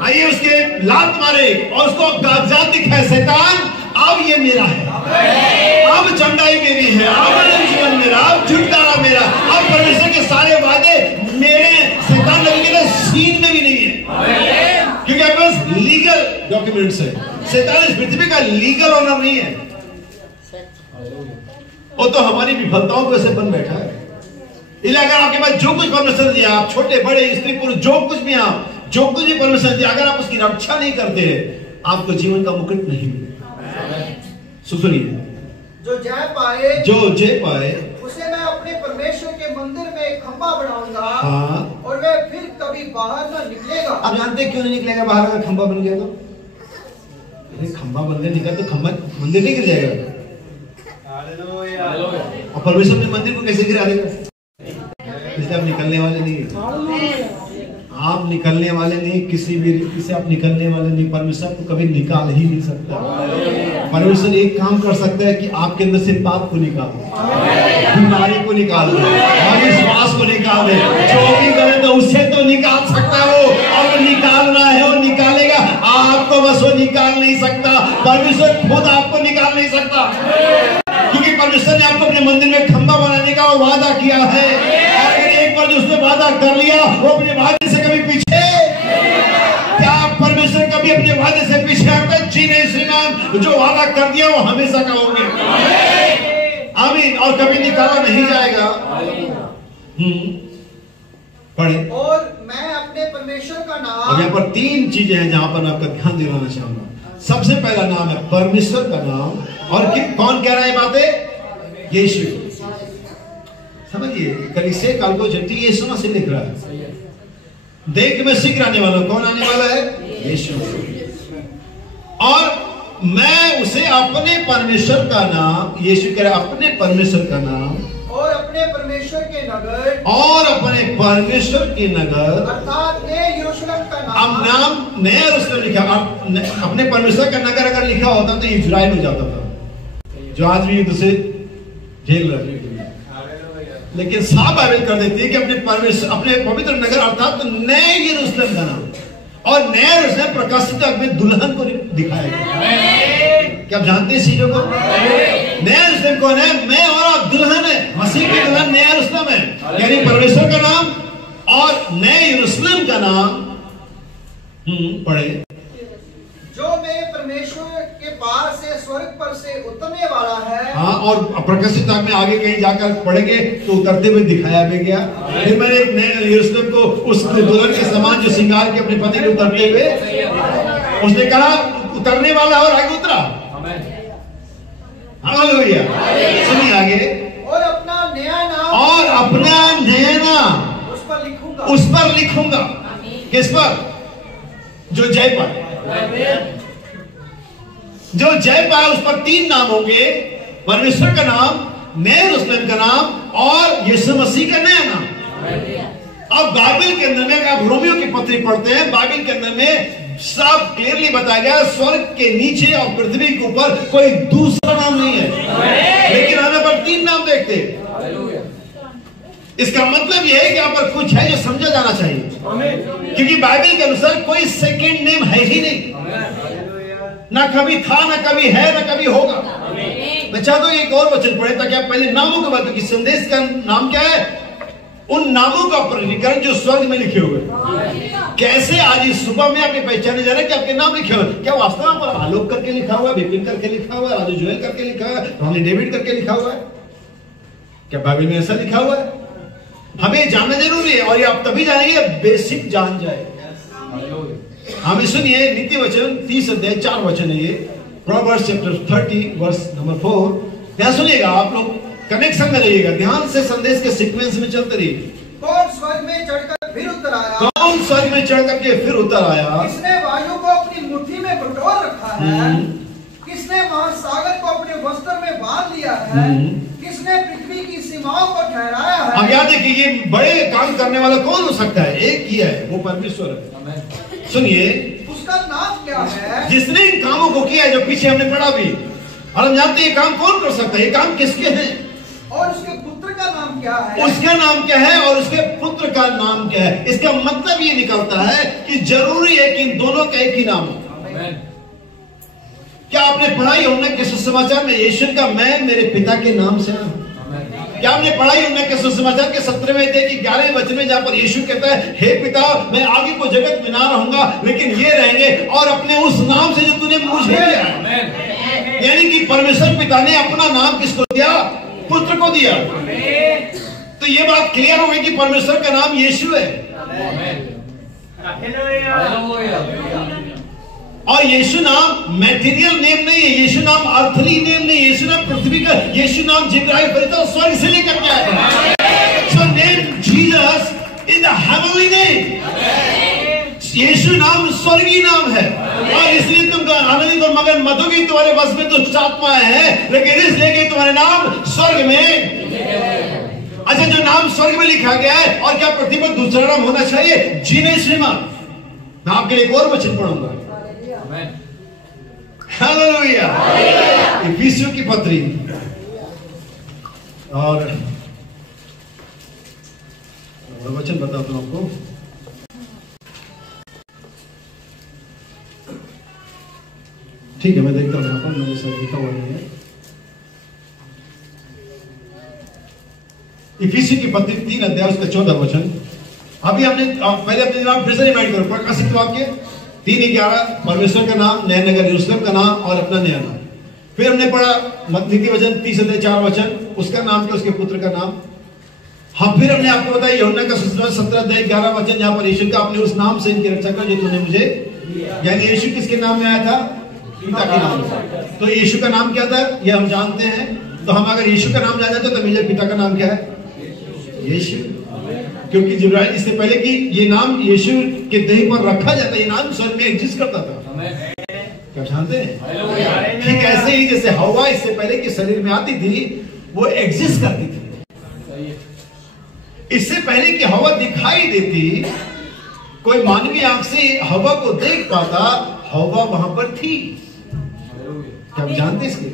आइए उसके लात मारे और उसको कागजात दिखाए, शैतान अब ये मेरा है, अब चंगाई मेरी है, अब जीवन मेरा, अब छुटकारा मेरा, अब परमेश्वर के सारे वादे मेरे, शैतान नबी के सीन में भी नहीं है, क्योंकि आपके पास लीगल डॉक्यूमेंट्स है। शैतान इस पृथ्वी का लीगल ऑनर नहीं है, वो तो हमारी विफलताओं की वजह से बन बैठा है। इसलिए अगर आपके पास जो कुछ परमेश्वर दिया, आप छोटे बड़े स्त्री पुरुष जो कुछ भी आप, जो कुछ भी परमेश्वर दिया, अगर आप उसकी रक्षा नहीं करते हैं, आपको जीवन का मुकुट नहीं मिलेगा। सुनिए, जो जय पाए उसे मैं अपने परमेश्वर के मंदिर में एक खंभा बनाऊंगा, हाँ, और वह फिर कभी बाहर न निकलेगा। आप जानते हैं क्यों नहीं निकलेगा बाहर? अगर खंभा बन गया तो, खंभा बन गया निकल तो खंभा मंदिर नहीं गिर जाएगा, और परमेश्वर ने मंदिर को कैसे गिरा देगा? इसलिए आप निकलने वाले नहीं, आप निकलने वाले नहीं, किसी भी रीति से आप निकलने वाले नहीं, परमेश्वर को कभी निकाल ही नहीं सकता। परमेश्वर एक काम कर सकता है कि आपके अंदर से पाप को निकाल दे, बीमारी को निकाल दे, अविश्वास को निकाल दे, जो भी करे तो उससे तो निकाल सकता है वो, और निकालना है वो निकालेगा, आपको बस वो निकाल नहीं सकता, परमेश्वर खुद आपको निकाल नहीं सकता, क्योंकि परमेश्वर ने आपको अपने मंदिर में खंभा बनाने का वादा किया है, और अगर एक बार उसने वादा कर लिया, वो अपने वादे से कभी पीछे, क्या परमेश्वर कभी अपने वादे से पीछे हटता? जी नहीं श्रीमान, जो वादा कर दिया वो हमेशा का होंगे, आमीन, और कभी निकाला नहीं जाएगा। पढ़े, और मैं अपने परमेश्वर का नाम, और यहाँ पर तीन चीजें हैं जहां पर आपका ध्यान दिलाना चाहूंगा। सबसे पहला नाम है परमेश्वर का नाम, और कौन कह रहा है बातें? यीशु। समझिए, कलीसिया काल को जट्टी यीशु मसीह लिख रहा है, देख में शीघ्र आने वाला, कौन आने वाला है? यीशु। और मैं उसे अपने परमेश्वर का नाम, यीशु कह रहा है अपने परमेश्वर का नाम, और अपने परमेश्वर के नगर, और अपने परमेश्वर के नगर, अर्थात नए यरूशलेम का नाम। अब नाम नया यरूशलेम लिखा, अपने परमेश्वर का नगर अगर लिखा होता तो इजराइल हो जाता था, जो आज भी युद्ध से झेल रहे थे, लेकिन साफ बाइबल कर देती है कि अपने परमेश्वर, अपने पवित्र नगर अर्थात नए यरूशलेम का नाम, और नया यरूशलेम प्रकाशित में दुल्हन को दिखाया गया। क्या आप जानते हैं चीजों को? नया यरूशलेम कौन है? मैं और आप दुल्हन है, मसीह की दुल्हन नया यरूशलेम है, यानी परमेश्वर का नाम और नए यरूशलेम का नाम। पढ़े, जो मेरे परमेश्वर के पास से स्वर्ग पर से उतरने वाला है। हाँ, और प्रकाशित में आगे कहीं जाकर पढ़ेंगे तो उतरते हुए दिखाया भी गया। फिर मैंने यरूशलेम को उस दुल्हन के समान जो श्रृंगार के अपने पति को उतरते हुए, उसने कहा उतरने वाला, और आगे उतरा। हालेलुया। सुनिए आगे, और अपना नया नाम, और अपना नया नाम उस पर लिखूंगा, उस पर लिखूंगा। किस पर? जो जय पाए, जो जय पाए उस पर तीन नाम होंगे, परमेश्वर का नाम, नए यरूशलेम का नाम, और यीशु मसीह का नया नाम। अब बाइबल के अंदर में अगर आप रोमियो की पत्री पढ़ते हैं, बाइबल के अंदर में सब क्लियरली बताया गया, स्वर्ग के नीचे और पृथ्वी के ऊपर कोई दूसरा नाम नहीं है, लेकिन हम यहाँ पर तीन नाम देखते हैं। इसका मतलब यह है कि यहाँ पर कुछ है जो समझा जाना चाहिए, क्योंकि बाइबल के अनुसार कोई सेकंड नेम है ही नहीं, ना कभी था, ना कभी है, ना कभी होगा। मैं चाहता हूं एक और वचन पढ़े ताकि आप पहले नामों के बाद, क्योंकि संदेश का नाम क्या है? उन नामों का प्रकटीकरण जो स्वर्ग में लिखे हुए। कैसे आज इस सुबह में आपके पहचाने जा रहे हैं कि आपके नाम लिखे हुए? क्या वास्तव में पर आलोक करके लिखा हुआ है, विपिन करके लिखा हुआ है, राजू जोएल करके लिखा है, रानी डेविड करके लिखा हुआ है? क्या बाइबल में ऐसा लिखा हुआ है? हमें जानना जरूरी है, और ये आप तभी जानेंगे बेसिक जान जाए। हमें सुनिए नीति वचन 30 अध्याय 4 वचन है ये, प्रोवर्ब्स चैप्टर 30 वर्स नंबर 4। क्या सुनिएगा आप लोग, कनेक्शन में रहिएगा, ध्यान से संदेश के सीक्वेंस में चलते रहिए। कौन स्वर्ग में चढ़कर फिर उतर आया? कौन स्वर्ग में चढ़ करके फिर उतर आया? किसने वायु को अपनी मुट्ठी में बटोर रखा है? किसने महासागर को अपने वस्त्र में बांध लिया है? किसने पृथ्वी की सीमाओं को ठहराया है? अब याद देखिए, ये बड़े काम करने वाला कौन हो सकता है? एक ही है, वो परमेश्वर है। सुनिए, उसका नाम क्या है? जिसने इन कामों को किया है, जो पीछे हमने पढ़ा भी, और हम जानते हैं ये काम कौन कर सकता है, ये काम किसके हैं, और उसके पुत्र का नाम क्या है? उसका नाम क्या है और उसके पुत्र का नाम क्या है। इसका मतलब ये निकलता है कि जरूरी है कि इन दोनों का एक ही नाम हो। क्या आपने पढ़ाई यूहन्ना के सुसमाचार में यीशु का मैं मेरे पिता के नाम से हूं? क्या आपने पढ़ाई यूहन्ना के सुसमाचार के 17वें अध्याय की 11वें वचन में, जहां पर यीशु कहता है, हे पिता, मैं आगे को जगत में ना रहूंगा, लेकिन ये रहेंगे और अपने उस नाम से जो तूने मुझे दिया। यानी कि परमेश्वर पिता ने अपना नाम किसको दिया? पुत्र को दिया। तो ये बात क्लियर हो गई कि परमेश्वर का नाम यीशु है। और यीशु नाम मैटेरियल नेम नहीं है, यीशु नाम अर्थली नेम नहीं, यीशु नाम पृथ्वी का, यीशु नाम जिब्राइल फरिश्ता स्वर्ग से लेकर के आया। So name Jesus is the heavenly name. यीशु नाम स्वर्गीय नाम है, और इसलिए तुम आनंदित और मगन मत हो कि तुम्हारे बस में दुष्ट आत्माएं हैं, लेकिन इसलिए कि तुम्हारे नाम स्वर्ग में। अच्छा, जो नाम स्वर्ग में लिखा गया है, और क्या पृथ्वी पर दूसरा नाम होना चाहिए? जी नहीं श्रीमान, मैं आपके लिए एक और वचन पढ़ूंगा। हालेलुया। इफिसियों की पत्री और वचन बताता हूं आपको। ठीक है, मैं देखता हूं, यहाँ पर मैंने सब लिखा हुआ नहीं है। इफिसियों की पत्री 3 अध्याय उसका 14 वचन। अभी हमने पहले अपने नाम फिर से रिमाइंड करो, प्रकाशित वाक्य 3:11, परमेश्वर का नाम, नया नगर यरूशलेम का नाम और अपना नया नाम। फिर हमने पढ़ा नीति वचन 30 अध्याय 4 वचन, उसका नाम क्या, उसके पुत्र का नाम। हाँ, फिर हमने आपको बताया यूहन्ना का सुसमाचार 17 अध्याय 11 वचन, जहां पर यीशु का अपने उस नाम से इनकी रक्षा कर जो तूने मुझे, यानी यीशु किसके नाम में आया था? पिता के नाम से। तो यीशु का नाम क्या था ये हम जानते हैं। तो हम अगर यीशु का नाम जान जाते तो मेरे पिता का नाम क्या है? यीशु। क्योंकि जिब्राइल, इससे पहले कि ये नाम यीशु के देह पर रखा जाता, ये नाम स्वर्ग में एग्जिस्ट करता था। क्या जानते हैं? ठीक ऐसे ही जैसे हवा इससे पहले कि शरीर में आती थी, वो एग्जिस्ट करती थी। इससे पहले कि हवा दिखाई देती, कोई मानवीय आंख से हवा को देख पाता, हवा वहां पर थी। क्या आप जानते इसके?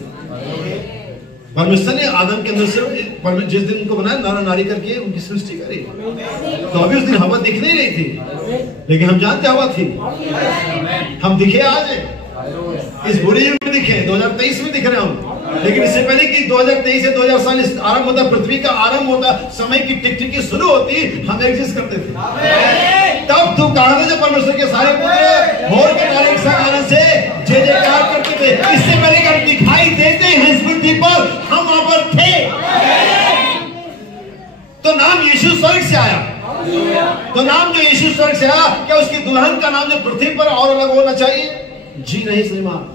परमेश्वर ने आदम के अंदर से जिस दिन उनको बनाया, नर नारी करके उनकी सृष्टि करी, तो अभी उस दिन हवा दिख नहीं रही थी, लेकिन हम जानते हवा थी। हम दिखे आज इस बुरे युग में दिखे, 2023 में दिख रहे हम, लेकिन इससे पहले कि 2023 से 2000 साल आरंभ होता, पृथ्वी का आरंभ होता, समय की टिक शुरू होती, हम एग्जिस्ट करते थे। तब तू कहा था जब परमेश्वर के सारे पुत्र भोर के तारे के आनंद से जय जयकार करते थे। इससे पहले कि हम दिखाई देते हैं इस पृथ्वी पर, हम वहां पर थे। तो नाम यीशु स्वर्ग से आया। तो नाम जो यीशु स्वर्ग से आया, क्या उसकी दुल्हन का नाम जो पृथ्वी पर और अलग होना चाहिए? जी नहीं श्रीमान।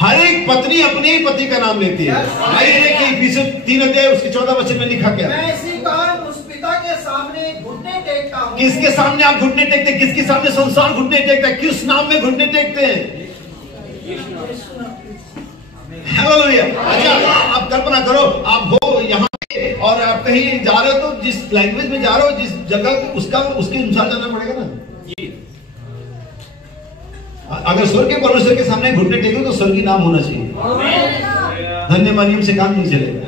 हर एक पत्नी अपने ही पति का नाम लेती है। आइए देखिए इफिसियों 3 अध्याय उसके 14 वचन में लिखा क्या? मैं इसी कारण उस पिता के सामने घुटने टेकता हूं। किसके सामने आप घुटने टेकते? किसके सामने संसार घुटने टेकता है? किस नाम में घुटने टेकते हैं? हालेलुया। अच्छा, आप कल्पना करो, आप हो यहाँ पे और आप कहीं जा रहे हो, तो जिस लैंग्वेज में जा रहे हो, जिस जगह उसके अनुसार जाना पड़ेगा ना। अगर स्वर्ग के परमेश्वर के सामने घुटने टेको तो स्वर्गीय नाम होना चाहिए। धन्य मरियम से काम नहीं चलेगा।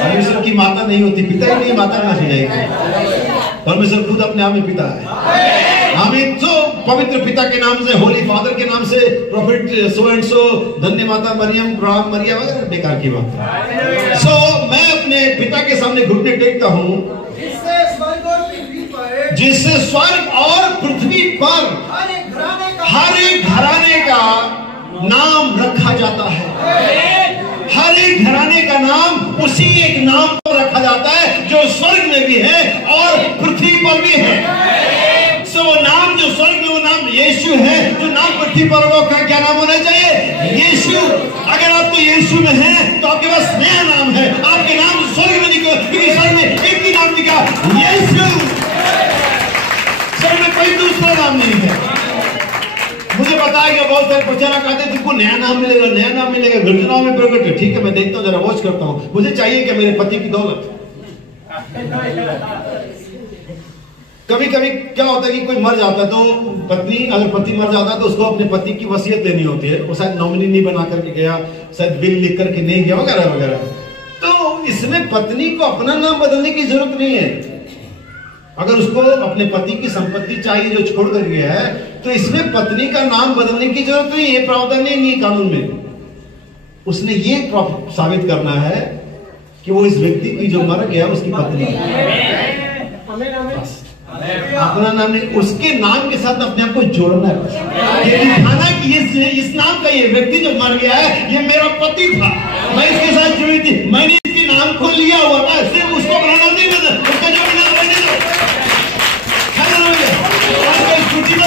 परमेश्वर की माता नहीं होती, पिता ही नहीं, माता कहां से जाएगी? परमेश्वर खुद अपने आप में पिता है। हमें तो पवित्र पिता के नाम से, होली फादर के नाम से, प्रॉफिट सो एंड सो, धन्य माता मरियम, राम मरिया वगैरह बेकार की बात है। सो मैं अपने पिता के सामने घुटने टेकता हूँ। इससे जिससे स्वर्ग और पृथ्वी पर हर एक घराने का नाम रखा जाता है। हर एक घराने का नाम उसी एक नाम पर रखा जाता है जो स्वर्ग में भी है और पृथ्वी पर भी है। सो वो नाम जो स्वर्ग में, वो नाम यीशु है। जो नाम पृथ्वी पर होगा, का क्या नाम होना चाहिए? यीशु। अगर आप तो यीशु में हैं तो आपके पास नया नाम है। आपके नाम स्वर्ग में लिखो, क्योंकि स्वर्ग में एक ही नाम लिखा, यीशु। स्वर्ग में कोई दूसरा नाम नहीं है। मुझे पता है कि बहुत सारे प्रचारक कहते हैं तुमको नया नाम मिलेगा, नया नाम मिलेगा, घटनाओं में प्रकट है। ठीक है, मैं देखता हूँ, जरा वॉच करता हूँ। मुझे चाहिए कि मेरे पति की दौलत। कभी कभी क्या होता है कि कोई मर जाता है तो पत्नी, अगर पति मर जाता है तो उसको अपने पति की वसीयत देनी होती है। वो शायद नॉमिनी नहीं बना करके गया, शायद बिल लिख करके नहीं गया, वगैरह वगैरह। तो इसमें पत्नी को अपना नाम बदलने की जरूरत नहीं है। अगर उसको अपने पति की संपत्ति चाहिए जो छोड़ कर गया है, तो इसमें पत्नी का नाम बदलने की जरूरत नहीं है। प्रावधान नहीं है कानून में। उसने ये साबित करना है कि वो इस व्यक्ति की जो मर गया उसकी पत्नी है। अपना नाम नहीं, उसके नाम के साथ अपने आप को जोड़ना है। ये दिखाना कि इस नाम का ये व्यक्ति जो मर गया है, ये मेरा पति था, मैं इसके साथ जुड़ी थी, मैंने इसके नाम को लिया हुआ था। सिर्फ उसको बनाना नहीं, उसका जो भी नाम रहने दो,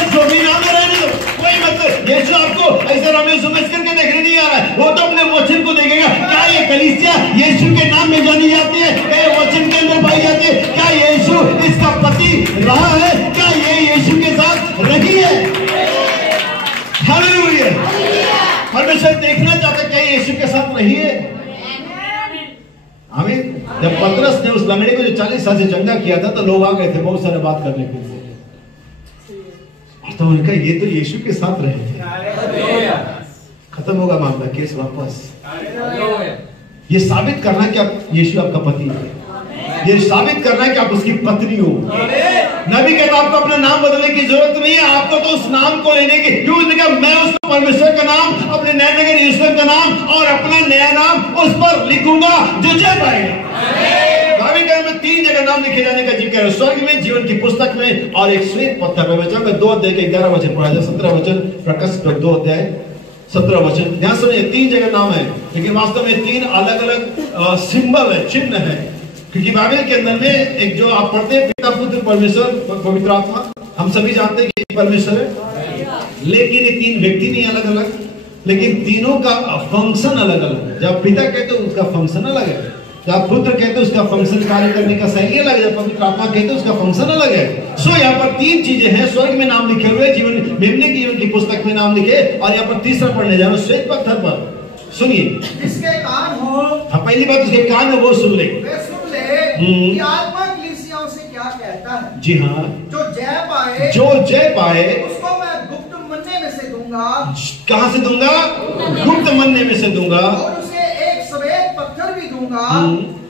जो भी नाम है रहने दो, कोई मतलब। यीशु आपको ऐसे रमेश उमेश करके देखने नहीं आ रहा है। वो तो अपने वचन को देखेगा। क्या ये कलीसिया यीशु के नाम में जानी जाती है? क्या ये वचन के अंदर पाई जाती है? क्या यीशु इसका पति रहा है? क्या ये यीशु के साथ रही है? हालेलुया। परमेश्वर देखना चाहता क्या यीशु के साथ रही है? हमें जब पतरस ने उस लंगड़े को जो 40 साल से चंगा किया था, तो लोग आ गए थे बहुत सारे बात करने के लिए। तो उन्होंने कहा ये तो यीशु के साथ रहे थे। खत्म होगा मामला, केस वापस। ये साबित करना कि आप यीशु आपका पति है। ये साबित करना है कि आप उसकी पत्नी हो। नबी कहता आपको अपना नाम बदलने की जरूरत नहीं है। आपको तो उस नाम को लेने की, क्यों? उसने कहा मैं उसको परमेश्वर का नाम, अपने नए नगर ईश्वर का नाम और अपना नया नाम उस पर लिखूंगा जो जय पाएगा। में 3 जगह नाम लिखे जाने का जिक्र है, स्वर्ग में, जीवन की पुस्तक में और एक श्वेत पत्थर पर। मैं चाहूंगा 2 अध्याय के 11 वचन पढ़ा जाए, 17 वचन, प्रकाशित 2 अध्याय 17 वचन। ध्यान सुनिए, 3 जगह नाम है, लेकिन वास्तव में 3 अलग अलग सिंबल है, चिन्ह है। क्योंकि बाइबल के अंदर में एक जो आप पढ़ते हैं, पिता पुत्र परमेश्वर पवित्र आत्मा, हम सभी जानते हैं कि परमेश्वर है, लेकिन ये 3 व्यक्ति नहीं अलग अलग, लेकिन तीनों का फंक्शन अलग अलग है। जब पिता कहते हैं उसका फंक्शन अलग है, जब पुत्र कहते उसका फंक्शन, कार्य करने का शैली अलग है, जब पवित्र आत्मा कहते उसका फंक्शन अलग है। सो यहाँ पर 3 चीजें हैं, स्वर्ग में नाम लिखे हुए, जीवन मेमने की जीवन की पुस्तक में नाम लिखे, और यहाँ पर तीसरा पढ़ने जा रहे हैं, श्वेत पत्थर पर। सुनिए, जिसके कान हो, हाँ, पहली बात उसके कान है वो सुन ले, वे सुन ले कि आत्मा कलीसियाओं से क्या कहता है। जी हाँ, जो जय पाए उसको मैं गुप्त मन्ने में से दूंगा। कहां से दूंगा? गुप्त मन्ने में से दूंगा, और उसे एक सफेद पत्थर भी दूंगा,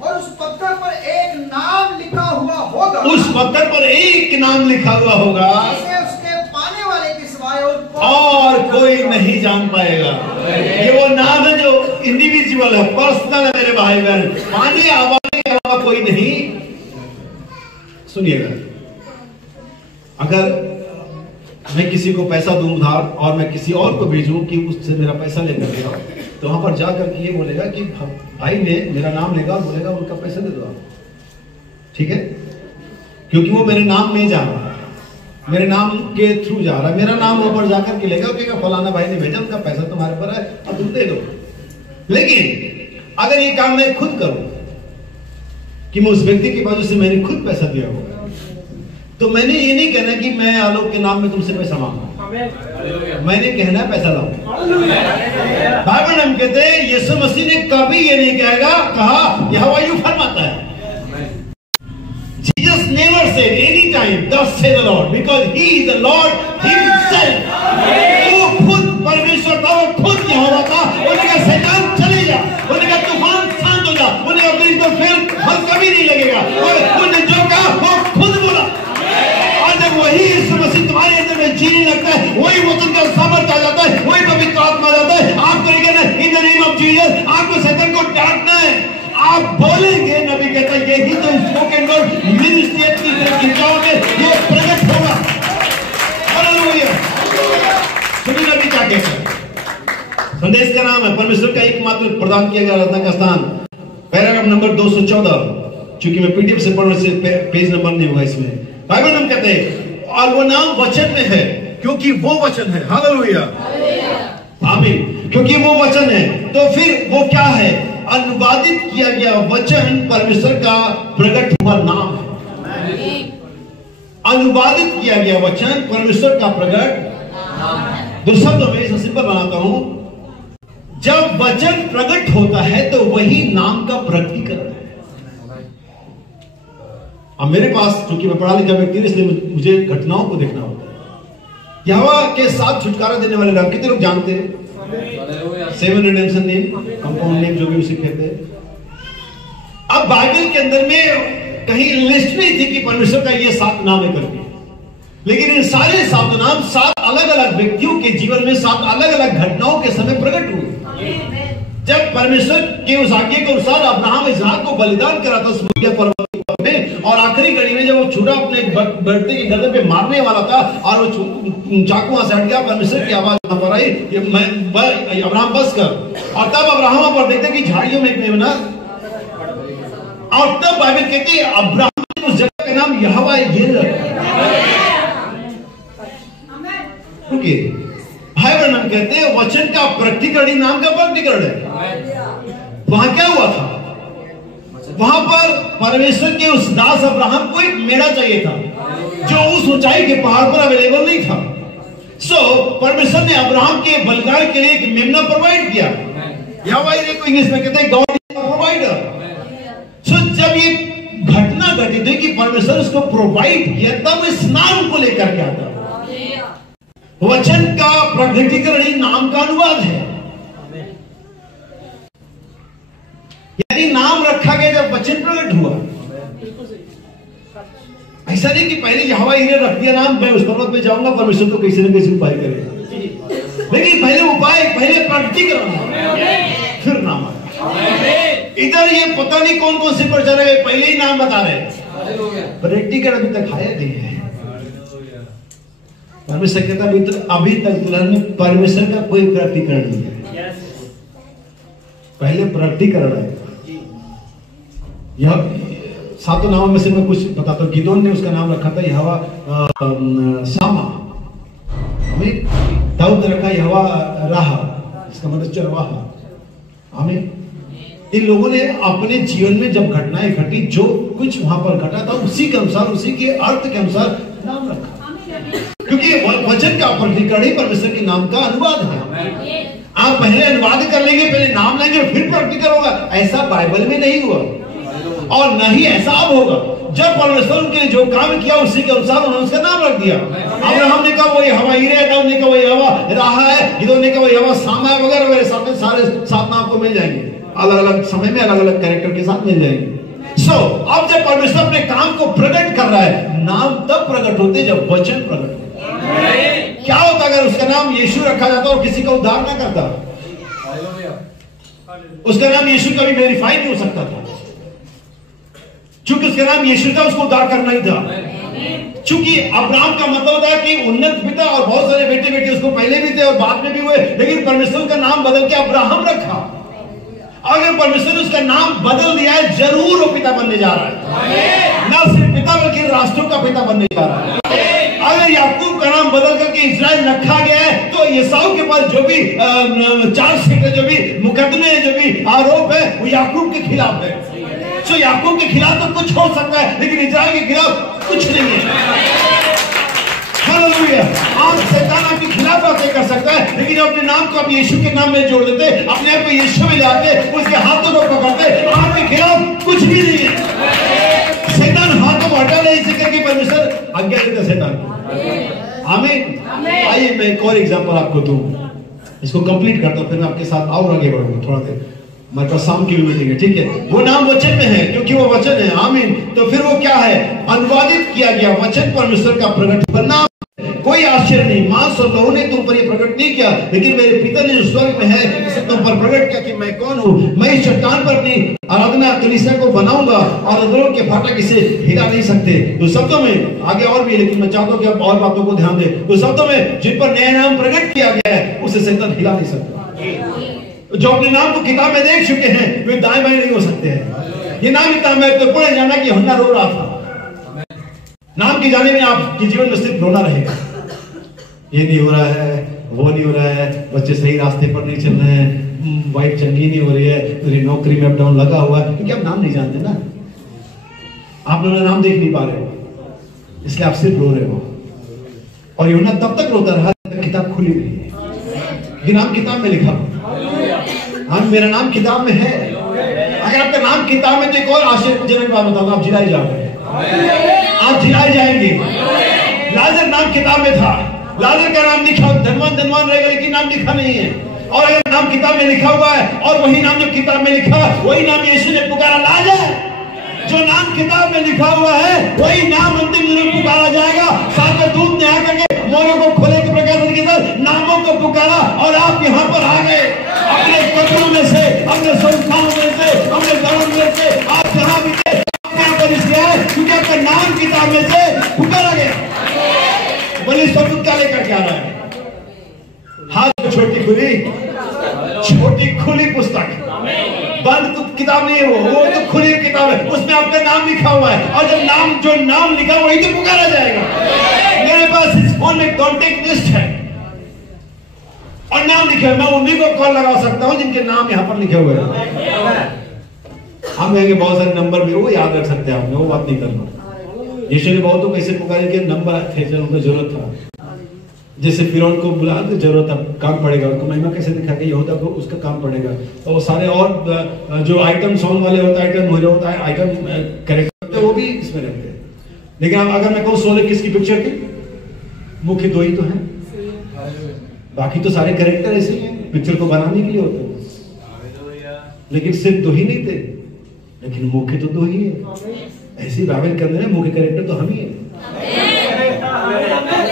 और उस पत्थर पर एक नाम लिखा हुआ होगा। उस पत्थर पर एक नाम लिखा हुआ होगा, जिसे उसके पाने वाले के सिवाय और कोई नहीं जान पाएगा। ये वो नाम है जो इंडिविजुअल है, पर्सनल है मेरे भाई बहन, पानी आवाज के अलावा कोई नहीं। सुनिएगा, अगर मैं किसी को पैसा दूं उधार और मैं किसी और को भेजूं कि उससे मेरा पैसा लेकर के आओ, तो वहां पर जाकर के ये बोलेगा कि भाई ने मेरा नाम लेगा और बोलेगा उनका पैसा दे दो आप, ठीक है? क्योंकि वो मेरे नाम में जा रहा है, मेरे नाम के थ्रू जा रहा है, मेरा नाम वहां पर जाकर के लेगा, कहेगा फलाना भाई ने भेजा, उनका पैसा तुम्हारे पर है, अब तुम दे दो। लेकिन अगर ये काम मैं खुद करूं कि मैं उस व्यक्ति की बाजू से मैंने खुद पैसा दिया होगा, तो मैंने ये नहीं कहना कि मैं आलोक के नाम में तुमसे पैसा मांगा, मैंने कहना पैसा लाओ। बाइबल हम कहते हैं यीशु मसीह ने कभी ये नहीं कहा यहोवा यूं फरमाता है। Jesus never said any time thus say the Lord, because he is the Lord himself. वो खुद परमेश्वर था, वो खुद यहोवा था। उन्होंने कहा शैतान चले जा, उन्होंने कहा तूफान शांत हो जा, उन्होंने कहा ब्रिज पर फिर फल कभी नहीं लगेगा, और उन्होंने जो कहा वो खुद बोला। और जब वही यीशु मसीह तुम्हारे अंदर में जीने लगता है, वही वचन का सामर्थ्य आ जाता है, वही पवित्र आत्मा आ जाता है, आपको नहीं कहना in the name of Jesus, आपको शैतान को डांटना है, आप बोलेंगे। नबी कहता है यही तो स्पोकन वर्ड मिनिस्ट्री की जाओगे, ये नाम है, परमेश्वर का एकमात्र प्रदान किया गया आराधना का स्थान। पैराग्राफ नंबर 214, चूंकि मैं पीडीएफ से पढ़ रहा हूं, पेज नंबर नहीं होगा इसमें। बाइबल हम कहते हैं और वो नाम वचन में है क्योंकि वो वचन है। हालेलुया, आमीन। क्योंकि वो वचन है, तो फिर वो क्या है? अनुवादित किया गया वचन परमेश्वर का प्रकट हुआ नाम है। अनुवादित किया गया वचन परमेश्वर का प्रकट। दो शब्दों में इसे सिंपल बनाता हूं, जब वचन प्रकट होता है तो वही नाम का प्रकटीकरण है। अब मेरे पास, क्योंकि मैं पढ़ा लिखा व्यक्ति, इसलिए मुझे घटनाओं को देखना होता है। यहोवा के साथ छुटकारा देने वाले नाम कितने लोग जानते हैं? 7 रिडेम्पशन नेम, कंपाउंड नेम, जो भी उसे कहते हैं। अब बाइबल के अंदर में कहीं लिस्ट नहीं थी कि परमेश्वर का ये 7 नाम है करके, लेकिन इन सारे 7 नाम 7 अलग अलग व्यक्तियों के जीवन में 7 अलग अलग घटनाओं के समय प्रकट हुए। जब परमेश्वर के उस आज्ञा के अनुसार अब्राहम इसहाक को बलिदान करा था मोरिया पर्वत में, और आखिरी घड़ी में जब वो छुरा अपने बेटे के गर्दन पे मारने वाला था और वो चाकू वहां से हट गया, परमेश्वर की आवाज वहां पर आई, अब्राहम बस कर। और तब अब्राहम पर देखते कि झाड़ियों में एक मेमना, और तब बाइबल कहती है अब्राहम ने उस जगह का नाम यहोवा यिरे रखा। रुकिए, भाई वर्णन कहते हैं वचन का प्रकटीकरण नाम का प्रकटीकरण है। वहां क्या हुआ था? वहां पर परमेश्वर के उस दास अब्राहम को एक मेढ़ा चाहिए था जो उस ऊंचाई के पहाड़ पर अवेलेबल नहीं था। सो परमेश्वर ने अब्राहम के बलिदान के लिए एक मेमना प्रोवाइड किया। यहोवा यिरे को इंग्लिश में कहते हैं गॉड इज द प्रोवाइडर। सो जब ये घटना घटित हुई कि परमेश्वर उसको प्रोवाइड किया, तब इस नाम को लेकर के आता। वचन का प्रकटीकरण नाम का अनुवाद है। यदि नाम रखा गया जब वचन प्रकट हुआ। ऐसा नहीं कि पहले यहोवा यिरे रख दिया नाम, मैं उस पर्वत पे जाऊंगा, परमेश्वर तो कैसे न कैसे उपाय करेगा, लेकिन पहले उपाय, पहले प्रकटीकरण, फिर नाम आया। इधर ये पता नहीं कौन कौन से प्रचारक है, पहले ही नाम बता रहे, प्रकटीकरण अभी तक आया नहीं है। परमेश्वर कहता अभी तक में परमेश्वर का कोई प्रकटीकरण नहीं है, पहले प्रकटीकरण है। यह 7 नामों में से मैं कुछ बताता हूं। गिदोन ने उसका नाम रखा था यहोवा शामा, दाऊद ने रखा यहोवा राहा, इसका मतलब चरवाहा। हमें इन लोगों ने अपने जीवन में जब घटनाएं घटी, जो कुछ वहां पर घटा था, उसी के अनुसार, उसी के अर्थ के अनुसार नाम रखा, क्योंकि वचन का प्रकटीकरण ही परमेश्वर के नाम का अनुवाद है। आप पहले अनुवाद कर लेंगे, पहले नाम लेंगे, फिर प्रकटीकरण होगा, ऐसा बाइबल में नहीं हुआ, और नहीं ऐसा अब होगा। जब परमेश्वर उनके लिए जो काम किया उसी के अनुसार उन्होंने उसका नाम रख दिया। अब्राहम ने कहा वो यहोवा यिरे है, दाऊद ने कहा वो यहोवा राहा है, गिदोन ने कहा वो यहोवा शामा है, वगैरह वगैरह, सारे 7 नाम आपको मिल जाएंगे, अलग अलग समय में अलग अलग कैरेक्टर के साथ मिल जाएंगे। अब जब परमेश्वर अपने काम को प्रकट कर रहा है, नाम तब प्रकट होते जब वचन प्रकट होते। क्या होता अगर उसका नाम यीशु रखा जाता और किसी का उद्धार ना करता? उसका नाम यीशु कभी वेरीफाई नहीं हो सकता था, क्योंकि उसका नाम यीशु था, उसको उद्धार करना ही था। क्योंकि अब्राहम का मतलब था कि उन्नत पिता, और बहुत सारे बेटे बेटे उसको पहले भी थे और बाद में भी हुए, लेकिन परमेश्वर का नाम बदल के अब्राहम रखा। अगर परमेश्वर ने उसका नाम बदल दिया है, जरूर वो पिता बनने जा रहा है, ना सिर्फ पिता बल्कि राष्ट्रों का पिता बनने जा रहा है। अगर याकूब का नाम बदल करके इस्राएल रखा गया है, तो एसाऊ के पास जो भी चार्जशीट है, जो भी मुकदमे है, जो भी आरोप है, वो याकूब के खिलाफ है। तो याकूब के खिलाफ तो कुछ हो सकता है, लेकिन इस्राएल के खिलाफ कुछ नहीं है। हालेलुया। आज शैतान आपके खिलाफ बातें कर सकता है, लेकिन अपने नाम को अपने यीशु के नाम में जोड़ देते, अपने आप को यीशु में लाते, उसके हाथों को पकड़ते, आपके खिलाफ कुछ भी नहीं है। शैतान हाथों को हटा नहीं सके कि परमेश्वर आज्ञा देता शैतान। आमीन। आइए मैं एक और एग्जांपल आपको दूं, इसको कंप्लीट करता हूं, फिर मैं आपके साथ और आगे बढ़ूंगा थोड़ा देर। हमारे पास शाम की भी मीटिंग है, ठीक है। वो नाम वचन में है क्योंकि वो वचन है। आमीन। तो फिर वो क्या है? अनुवादित किया गया वचन परमेश्वर का प्रकट करना। कोई आश्चर्य नहीं, मांस और लहू ने तुम पर ये प्रकट नहीं किया, लेकिन मेरे पिता ने जो स्वर्ग में है इसे तुम पर प्रकट किया कि मैं कौन हूं। मैं इस चट्टान पर अपनी आराधना कलीसिया को बनाऊंगा और अंदरों के फाटक इसे हिला नहीं सकते। तो शब्दों में आगे और भी, लेकिन मैं चाहता हूं कि आप और बातों को ध्यान दें। तो शब्दों में जिन पर नया नाम प्रकट किया गया है, उसे शैतान हिला नहीं सकता। जो अपने नाम को किताब में देख चुके हैं वे दाएं बाएं नहीं हो सकते हैं। ये नाम इतना महत्वपूर्ण है जाना कि यूहन्ना रो रहा था। नाम के जाने में आपके जीवन में सिर्फ रोना रहेगा। ये नहीं हो रहा है, वो नहीं हो रहा है, बच्चे सही रास्ते पर नहीं चल रहे हैं, वाइफ चंगी नहीं हो रही है, मेरी नौकरी में अप डाउन लगा हुआ है, क्योंकि आप नाम नहीं जानते ना, आप लोग नाम देख नहीं पा रहे हो, इसलिए आप सिर्फ रो रहे हो। और यूहन्ना तब तक रोता रहा जब किताब खुली नहीं है। ये नाम किताब में लिखा, हाँ मेरा नाम किताब में है। अगर आपका नाम किताब में, तो एक और आश्चर्यजनक बात बताऊंगा, आप जिलाए जाओगे, आप जिलाए जाएंगे। लाजर नाम किताब में था, लाजर का नाम लिखा, धनवान धनवान रहेगा, लेकिन नाम लिखा नहीं है। और अगर नाम किताब में लिखा हुआ है, और वही नाम जो किताब में लिखा, वही नाम यीशु ने पुकारा, लाजर। जो नाम किताब में लिखा हुआ है वही नाम अंतिम दिन में पुकारा जाएगा। साथ में दूध ने आकर के मोरों को खोले के प्रकाशन के साथ नामों को पुकारा, और आप यहाँ पर आ गए अपने कब्रों में से, अपने संस्थानों में से, अपने घरों में से, आप जहाँ भी थे यहाँ पर इसलिए आए क्योंकि आपका नाम किताब में से पुकारा गया। बोले सबूत क्या लेकर के आ रहा है? हाथ में छोटी खुली पुस्तक, बंद तो किताब नहीं है, वो तो खुली किताब है, उसमें आपका नाम लिखा हुआ है। और जब जो नाम लिखा वही तो पुकारा जाएगा। मेरे पास इस फोन में कॉन्टेक्ट लिस्ट है और नाम लिखे, मैं उन्हीं को कॉल लगा सकता हूं जिनके नाम यहां पर लिखे हुए हैं। हम कहेंगे बहुत सारे नंबर भी वो याद रख सकते हैं, आपने वो बात नहीं करना। यीशु ने बहुतों को ऐसे पुकारे के नंबर थे जब उनको जरूरत था, जैसे फिरौन को बुला तो जरूरत अब काम पड़ेगा, उनको महिमा कैसे दिखा के यहूदा को उसका काम पड़ेगा। तो वो सारे और जो आइटम सॉन्ग वाले होता है, आइटम हीरो होता है, आइटम कैरेक्टर, वो भी इसमें रहते हैं। लेकिन अगर मैं कहूँ 16 किसकी पिक्चर थी, मुख्य 2 ही तो हैं, बाकी तो सारे कैरेक्टर ऐसे ही हैं, पिक्चर को बनाने के लिए होते हैं। लेकिन सिर्फ 2 ही नहीं थे, लेकिन मुख्य तो 2 ही है। ऐसी बाइबल के अंदर मुख्य कैरेक्टर तो हम ही है,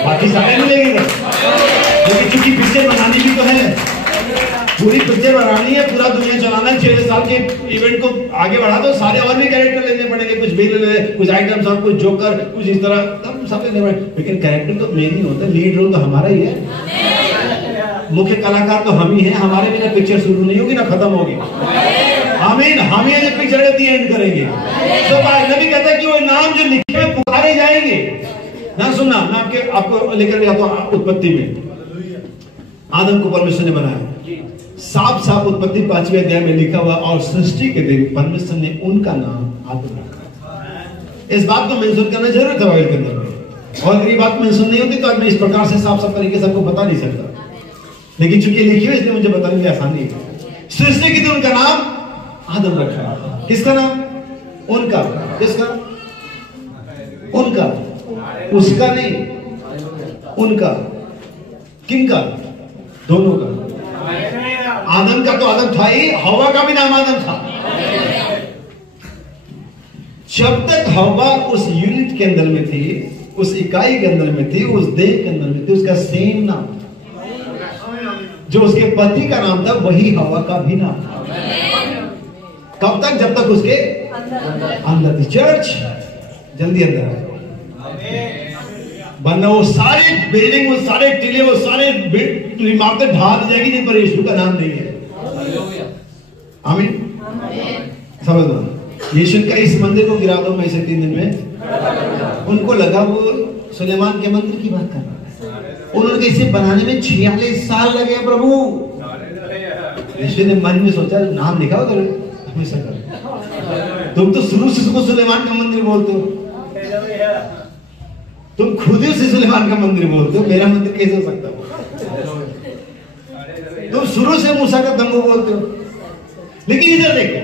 बाकी सारे मिलेंगे। लेकिन क्योंकि पिक्चर बनानी भी तो है, पूरी पिक्चर बनानी है, पूरा दुनिया चलाना है, 6 साल के इवेंट को आगे बढ़ा दो, सारे और भी कैरेक्टर लेने पड़ेंगे, कुछ भी ले, कुछ आइटम्स और कुछ जोकर, कुछ इस तरह, तब सब लेने पड़ेंगे। लेकिन कैरेक्टर तो मेन ही होता है, लीड रोल तो हमारा ही है, मुख्य कलाकार तो हम ही हैं। हमारे बिना पिक्चर शुरू नहीं होगी ना खत्म होगी। आमीन। हम ये पिक्चर एंड करेंगे। तो नबी कहता है कि वो नाम जो लिखे हुए पुकारे जाएंगे ना। सुनना, मैं आपको लेकर गया था उत्पत्ति में, आदम को परमेश्वर ने बनाया, साफ उत्पत्ति 5वें अध्याय में लिखा हुआ, और सृष्टि के दिन परमेश्वर ने उनका नाम आदम रखा। इस बात को मेंशन करना जरूर था बाइबल के अंदर में, और अगर ये बात मेंशन नहीं होती तो आज मैं इस प्रकार से साफ तरीके से आपको बता नहीं सकता, लेकिन चूंकि लिखी हुई इसलिए मुझे बताने में आसानी है। सृष्टि के दिन उनका नाम आदम रखा। किसका नाम? उनका। किसका? उनका, उसका नहीं, उनका। किनका? दोनों का। आदम का तो आदम था ही, हवा का भी नाम आदम था। जब तक हवा उस यूनिट के अंदर में थी, उस इकाई के अंदर में थी, उस देह के अंदर में थी, उसका सेम नाम, जो उसके पति का नाम था वही हवा का भी नाम था। कब तक? जब तक उसके अंदर थी। चर्च जल्दी अंदर आ जाओ, वरना वो सारे बिल्डिंग, वो सारे टीले, वो सारे इमारतें ढा दी जाएगी जिन पर यीशु का नाम नहीं है। आमीन। समझना, यीशु का इस मंदिर को गिरा दो मैं इसे 3 दिन में। उनको लगा वो सुलेमान के मंदिर की बात कर रहा है, उन्होंने इसे बनाने में 46 साल लगे प्रभु। यीशु ने मन में सोचा नाम लिखा हो हमेशा कर, तुम तो शुरू से उसको सुलेमान का मंदिर बोलते हो, तुम खुद ही उसे सुलेमान का मंदिर बोलते हो, मेरा मंदिर कैसे हो सकता है? तुम शुरू से मूसा का तंबू बोलते हो। लेकिन इधर देखो,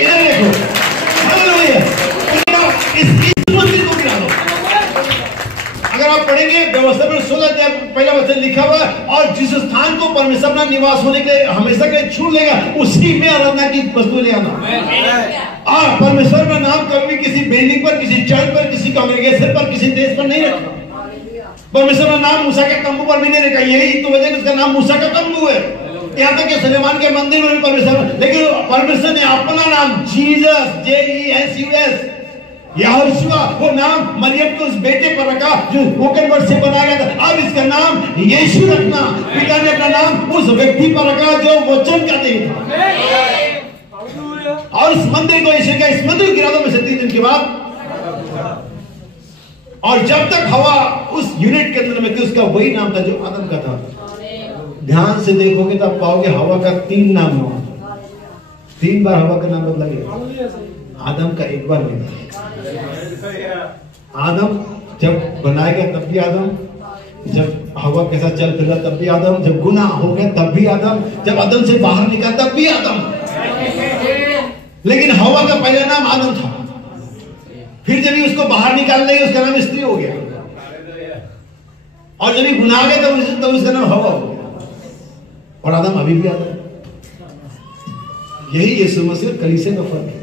इधर देखो, इस मंदिर को गिरा दो। अगर आप पढ़ेंगे व्यवस्था में 16 अध्याय पहला वचन लिखा हुआ है, और जिस स्थान को परमेश्वर अपना निवास होने के हमेशा के लिए छूट लेगा, उसी में आराधना की वस्तु ले आना। और परमेश्वर का नाम कभी किसी बिल्डिंग पर, किसी चर्च पर, किसी कांग्रेगेशन पर, किसी देश पर नहीं रखा। परमेश्वर का नाम मूसा के तंबू पर भी नहीं रखा, यही तो वजह उसका नाम मूसा का तंबू है। यहाँ तक कि सुलेमान के मंदिर में भी परमेश्वर, लेकिन परमेश्वर ने अपना नाम जीसस, JESUS यहोशुआ वो नाम मरियम के उस बेटे पर रखा जो स्पोकन वर्ड से बनाया गया था। अब इसका नाम यीशु रखना, पिता ने अपना नाम उस व्यक्ति पर रखा जो वचन का देव था। और इस मंदिर को यीशु का इस मंदिर गिरा दो में से 3 दिन के बाद। और जब तक हवा उस यूनिट के अंदर में थी उसका वही नाम था जो आदम का था। ध्यान से देखोगे तो आप पाओगे हवा का 3 नाम हुआ, 3 बार हवा का नाम बदला गया। आदम का 1 बार नहीं। आदम जब बनाया गया तब भी आदम, जब हवा के साथ चल फिरा तब भी आदम, जब गुनाह हो गया तब भी आदम, जब आदम से बाहर निकला तब भी आदम। लेकिन हवा का पहला नाम आदम था। फिर जब उसको बाहर निकाल देंगे उसका नाम स्त्री हो गया, और जब गुनाह गया तब उसका नाम हवा हो गया, और आदम अभी भी आदम। यही यीशु मसीह कलीसिया का फर्क है।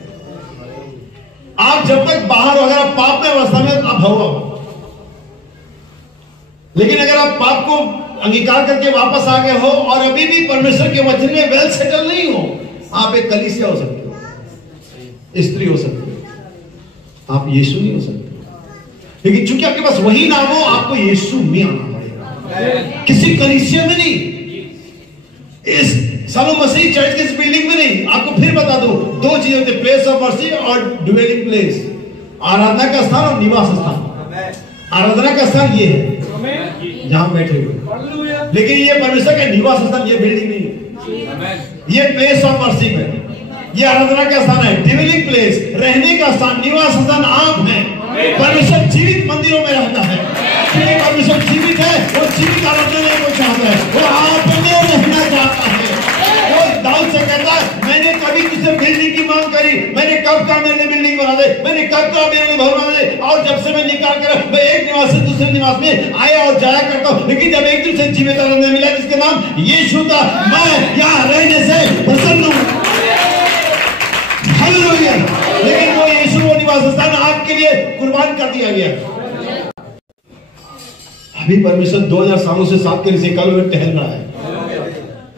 आप जब तक बाहर हो, अगर आप पाप में अवस्था में आप हवा हो, लेकिन अगर आप पाप को अंगीकार करके वापस आ गए हो और अभी भी परमेश्वर के वचन में वेल सेटल नहीं हो, आप एक कलीसिया हो सकते हो, स्त्री हो सकते हो, आप यीशु नहीं हो सकते। लेकिन चूंकि आपके पास वही नाम हो, आपको यीशु में आना पड़ेगा, किसी कलीसिया में नहीं, इस सालों मसीह चर्च के इस बिल्डिंग में नहीं। आपको फिर बता दूं, 2 चीजें होती है, प्लेस ऑफ मर्सी और ड्वेलिंग प्लेस, आराधना का स्थान और निवास स्थान। आराधना का स्थान ये है जहां बैठे हुए, लेकिन ये परमेश्वर का निवास स्थान ये बिल्डिंग नहीं है, ये प्लेस ऑफ मर्सी में ये आराधना का स्थान है। ड्वेलिंग प्लेस रहने का स्थान, निवास स्थान आप हैं। परमेश्वर जीवित मंदिरों में रहता है, क्योंकि परमेश्वर जीवित है, वो जीवित आराधना को चाहता है, वो आप में रहना चाहता है। वो दाऊद से कहता है, मैंने कभी तुझसे बिल्डिंग की मांग करी, मैंने कब कहा मेरे बिल्डिंग बना दे, मैंने कब कहा मेरे भवन बना दे, और जब से मैं निकाल कर मैं एक निवास से दूसरे निवास में आया और जाया करता हूं, लेकिन जब एक दूसरे जीवित आराधना मिला जिसके नाम यीशु था, मैं यहाँ रहने से प्रसन्न हूं। हालेलुया। लेकिन वो यीशु वो निवास स्थान आपके लिए कुर्बान कर दिया गया। अभी परमेश्वर 2000 सालों से साथ के नीचे कल में टहल रहा है।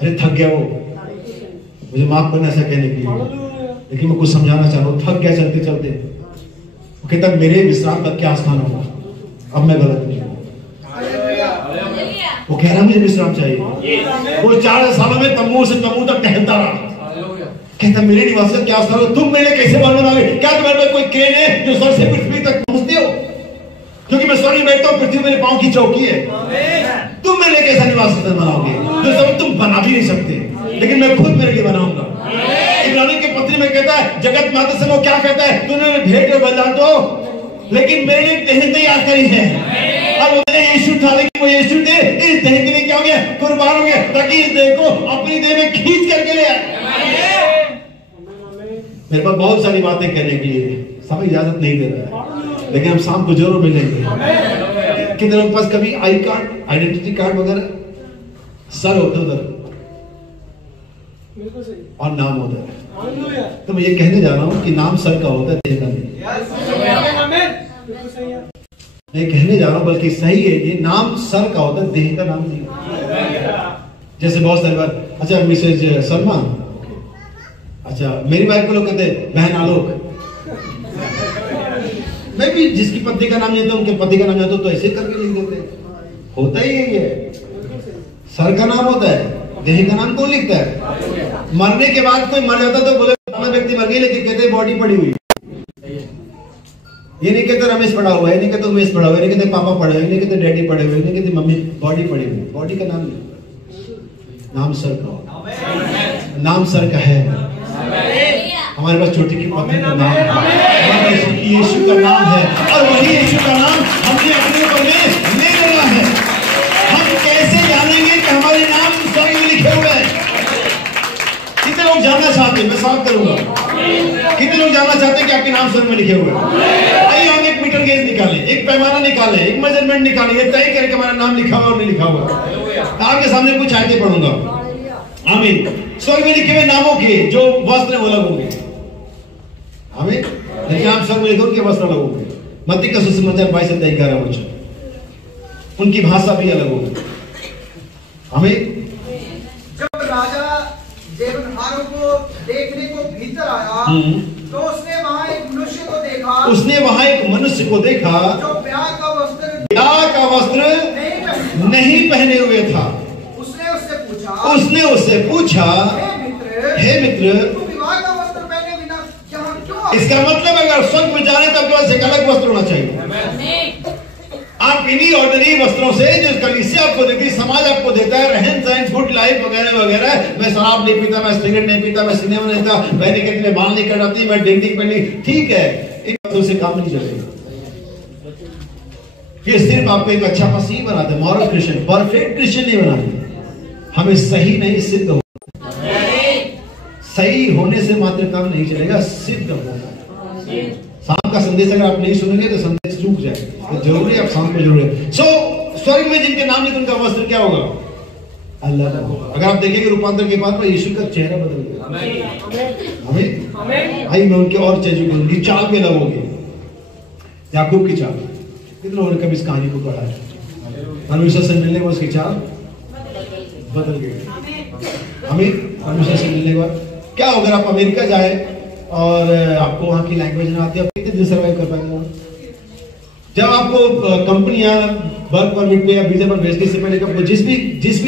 अरे थक गया वो, मुझे माफ करना ऐसा कहने के लिए, लेकिन मैं कुछ समझाना चाह रहा हूं, थक गया चलते चलते। वो कहता मेरे विश्राम का क्या स्थान होगा, अब मैं गलत नहीं हूं। वो कह रहा मुझे विश्राम चाहिए। वो 4 सालों में तम्बू से तम्बू तक टहलता रहा, कहता मेरे निवास का क्या स्थान हो, तुम मेरे कैसे भवन बनाओगे? क्या तुम्हारे पास कोई क्रेन है जो स्वर्ग से पृथ्वी तक पहुंचती हो? क्योंकि मैं स्वर्ग में बैठता हूं, पृथ्वी मेरे पांव की चौकी है। तुम मेरे कैसा निवास स्थान बनाओगे जो सब तुम बना भी नहीं सकते, लेकिन मैं खुद मेरे लिए बनाऊंगा। इब्रानी के पत्री में कहता है, जगत माता से वो क्या कहता है, तूने भेंट और बलिदान दो, लेकिन मेरे लिए देह तैयार करी है। और वो देह यीशु था, लेकिन वो यीशु थे इस देह के लिए क्या हो गया, कुर्बान हो गया, ताकि इस देह को अपनी देह में खींच करके ले आए। मेरे पास बहुत सारी बातें कहने के लिए, समय इजाजत नहीं दे रहा है, लेकिन हम शाम को जरूर मिलेंगे। कितने लोगों के पास कभी आई कार्ड, आइडेंटिटी कार्ड वगैरह सर होते उधर और नाम होता है, तो मैं ये कहने जा रहा हूं कि नाम सर का होता है, देह का नहीं। मैं कहने जा रहा हूं, बल्कि सही है, ये नाम सर का होता है, देह का नाम नहीं। जैसे बहुत सारी बार, अच्छा मिसेज शर्मा, अच्छा मेरी वाइफ को लोग कहते हैं बहन आलोक, मैं भी जिसकी पत्नी का नाम जानता हूं उनके पति का नाम जानता हूं, तो ऐसे करके लिख देते हैं। होता ही है, सर का नाम होता है, देह का नाम कौन लिखता है? मरने के बाद कोई मर जाता तो बोले व्यक्ति मर गई, लेकिन कहते बॉडी पड़ी हुई। ये नहीं कहते रमेश पड़ा हुआ है, नहीं कहते उमेश पड़ा हुआ है, नहीं कहते पापा पड़े हुए, नहीं कहते डैडी पड़े हुए, नहीं कहते मम्मी, बॉडी पड़ी हुई। बॉडी का नाम नहीं, नाम सर का, नाम सर का है। हमारे पास छोटी की पत्नी का नाम है, यीशु का नाम है, और वही यीशु का नाम हमने अपने ऊपर में ले लिया है। हम कैसे जानेंगे कि हमारे नाम स्वर्ग में लिखे हुए हैं? कितने लोग जानना चाहते हैं? मैं साफ करूंगा, कितने लोग जानना चाहते हैं कि आपके नाम स्वर्ग में लिखे हुए हैं? आइए हम एक मीटर गेज निकालें, एक पैमाना निकालें, एक मेजरमेंट निकालें, ये तय करके हमारा नाम लिखा हुआ और नहीं लिखा हुआ। आपके सामने कुछ आयतें पढ़ूंगा। आमीन। स्वर्ग में लिखे हुए नामों के जो वस्त्र वो अलग होंगे। आमीन। लेकिन आप स्वर्ग में लिखोगे कि वस्त्र अलग होंगे। मत्ती का सुसमाचार 22-11 उनकी भाषा भी अलग होगी। आमीन। जब राजा जीवनहारों को देखने को भीतर आया, तो उसने वहां एक मनुष्य को देखा उसने वहां एक मनुष्य को देखा जो ब्याह का वस्त्र नहीं पहने हुए था। उसने उससे पूछा, हे मित्र, तू विवाह का वस्त्र पहने बिना यहाँ क्यों? इसका मतलब अगर स्वर्ग में जा रहे तो आपके पास एक अलग वस्त्र होना चाहिए। आप इन्हीं ऑर्डिनरी वस्त्रों से जो कलीसिया आपको देती, समाज आपको देता है, रहन सहन, गुड लाइफ वगैरह वगैरह, मैं शराब नहीं पीता, मैं सिगरेट नहीं पीता, मैं सिनेमा नहीं था, मैं नहीं कहती, मैं बाल नहीं कटाती, मैं डेंटिंग पहनी, ठीक है, इन बातों से काम नहीं चलेगा। ये सिर्फ आपको एक अच्छा मसीह बनाते, मॉरल क्रिश्चियन, परफेक्ट क्रिश्चियन नहीं बनाते। हमें सही नहीं सिद्ध हो, सही होने से मात्र काम नहीं चलेगा, सिद्ध होगा। शाम का संदेश अगर आप नहीं सुनेंगे तो संदेश चूक जाए, तो जरूरी आप शाम को जरूर। स्वर्ग में जिनके नाम लिखे उनका वस्त्र क्या होगा? अल्लाह का होगा। अगर आप देखेंगे रूपांतर के बाद में यीशु का चेहरा बदल गया। आई मैं उनके और चेहरे की उनकी चाल भी अलग होगी। याकूब की चाल, कितने लोगों ने कभी इस कहानी को पढ़ा है? परमेश्वर से मिलने में उसकी चाल बदल गई। हमें परमेश्वर से मिलने के बाद क्या होगा? अगर आप अमेरिका जाए और आपको वहां की लैंग्वेज ना आती है, आप कितने दिन सर्वाइव कर पाएंगे? जब आपको कंपनियां वर्क परमिट पे या वीजा पर भेजने से पहले आपको जिस भी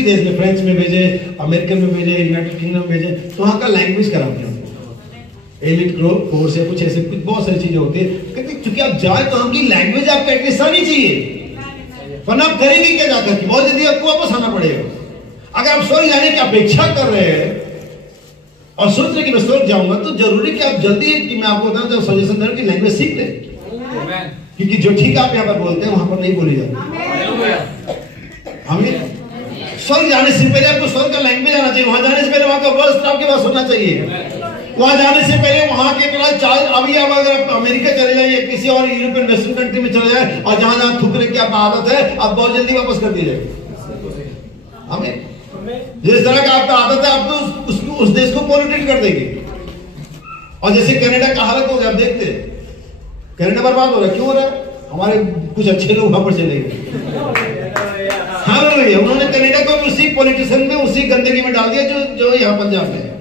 देश में, फ्रेंच में भेजे, अमेरिकन में भेजे, यूनाइटेड किंगडम में भेजे, तो वहां का लैंग्वेज कराते हैं, एलिट कोर्स या कुछ ऐसे कुछ बहुत सारी चीजें होती है। क्योंकि चूंकि आप जाए तो हमकी लैंग्वेज आपको एटलीस्ट आनी चाहिए, वरना आप करेंगे क्या जाकर? बहुत जल्दी आपको वापस आना पड़ेगा। अगर आप स्वर्ग जाने की अपेक्षा कर रहे हैं और सोच रहे कि मैं स्वर्ग जाऊंगा, तो जरूरी कि आप जल्दी, कि मैं आपको बताऊं, जब सजेशन दे रहा हूं कि लैंग्वेज सीख ले, क्योंकि जो ठीक आप यहाँ पर बोलते हैं वहां पर नहीं बोली जाती। हमें स्वर्ग जाने से पहले आपको स्वर्ग का लैंग्वेज आना चाहिए। वहां जाने से पहले वहां का वस्त्र आपके पास होना चाहिए। वहां जाने से पहले वहां के चाल, अभी आप अगर आप अमेरिका चले जाइए, किसी और यूरोपियन वेस्टर्न कंट्री में चले जाए और जहां जहां थूकने की आपका आदत है, आप बहुत जल्दी वापस कर दिए जाएंगे। हमें जिस तरह का आपका आदत है, आप तो उस देश को पोल्यूटेड कर देंगे। और जैसे कनाडा का हालत हो गया, आप देखते हैं कनाडा बर्बाद हो रहा है। क्यों हो रहा है? हमारे कुछ अच्छे लोग वहां पर चले गए। हाँ भैया, उन्होंने कनाडा को भी उसी पॉलिटिशियन में, उसी गंदगी में डाल दिया जो यहाँ पंजाब में है।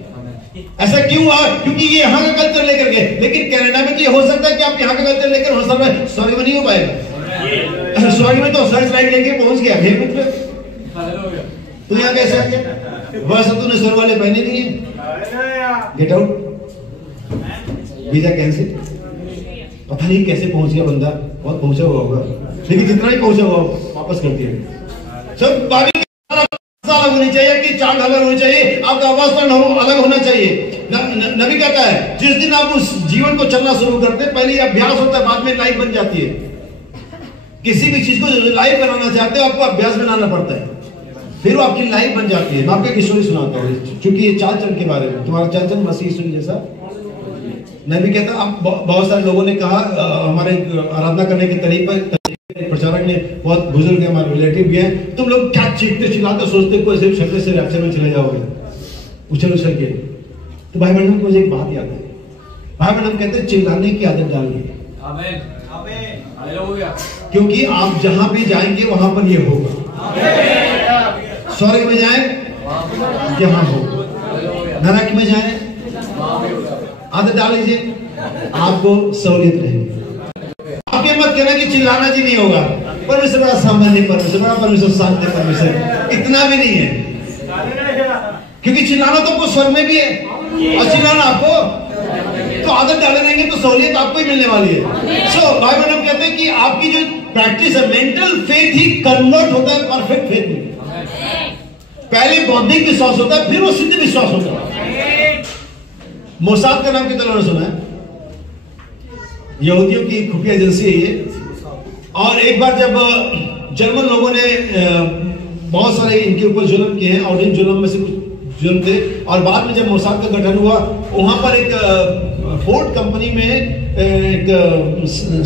ऐसा क्यों हुआ? क्योंकि ये यहाँ का कल्चर लेकर गए। लेकिन कनाडा में तो ये हो सकता है कि आप यहाँ का कल्चर लेकर हो सकता है, स्वर्ग में नहीं हो पाएगा। स्वर्ग में तो सर्च लाइट लेके पहुंच गया, हे मित्र तू यहाँ कैसे आ गया? बस तूने स्वर्ग वाले पहने नहीं है, गेट आउट, वीजा कैंसिल। पता नहीं कैसे पहुंच गया बंदा, बहुत पहुंचा हुआ होगा, लेकिन जितना ही पहुंचा हुआ वापस कर दिया। सब बाकी अलग होनी चाहिए, कि चाल अलग होनी चाहिए, आपका अवस्था अलग होना चाहिए। नबी कहता है जिस दिन आप उस जीवन को चलना शुरू करते हैं, पहले अभ्यास होता है, बाद में लाइफ बन जाती है। किसी भी चीज को लाइफ बनाना चाहते हो, आपको अभ्यास बनाना पड़ता है, फिर वो आपकी लाइफ बन जाती है। मैं आपको एक स्टोरी सुनाता हूँ, क्योंकि ये चाल चल के बारे में, तुम्हारा चाल चल मसीह यीशु जैसा। नबी कहता, आप बहुत सारे लोगों ने कहा, हमारे आराधना करने के तरीके प्रचारक ने, बहुत बुजुर्ग है, हमारे रिलेटिव भी हैं, तुम लोग क्या चीखते चिल्लाते सोचते कोई ऐसे शक्ल से रैप्चर में चले जाओगे उछल उछल के। तो भाई बहनों को मुझे एक बात याद है, भाई बहन कहते हैं चिल्लाने की आदत डालिए, क्योंकि आप जहां भी जाएंगे वहां पर ये होगा। स्वर्ग में जाए जहां हो, नरक में जाए आदत डाल लीजिए, आपको सहूलियत रहेगी। आप ये मत कहना कि चिल्लाना जी नहीं होगा। परमेश्वर बड़ा सामान्य परमेश्वर, बड़ा परमेश्वर शांत परमेश्वर, इतना भी नहीं है, क्योंकि चिल्लाना तो आपको स्वर्ग में भी है, और चिल्लाना आपको, तो आदत डाले रहेंगे तो सहूलियत आपको ही मिलने वाली है। सो भाई बहन हम कहते हैं कि आपकी जो प्रैक्टिस है, मेंटल फेथ ही कन्वर्ट होता है परफेक्ट फेथ में। पहले बौद्धिक विश्वास होता है, फिर वो सिद्ध विश्वास होता है। मोसाद का नाम कितना लोगों ने सुना है? यहूदियों की खुफिया एजेंसी है ये। और एक बार जब जर्मन लोगों ने बहुत सारे इनके ऊपर जुल्म किए हैं, और इन जुल्म में से कुछ जुल्म थे, और बाद में जब मोसाद का गठन हुआ, वहां पर एक फोर्ड कंपनी में एक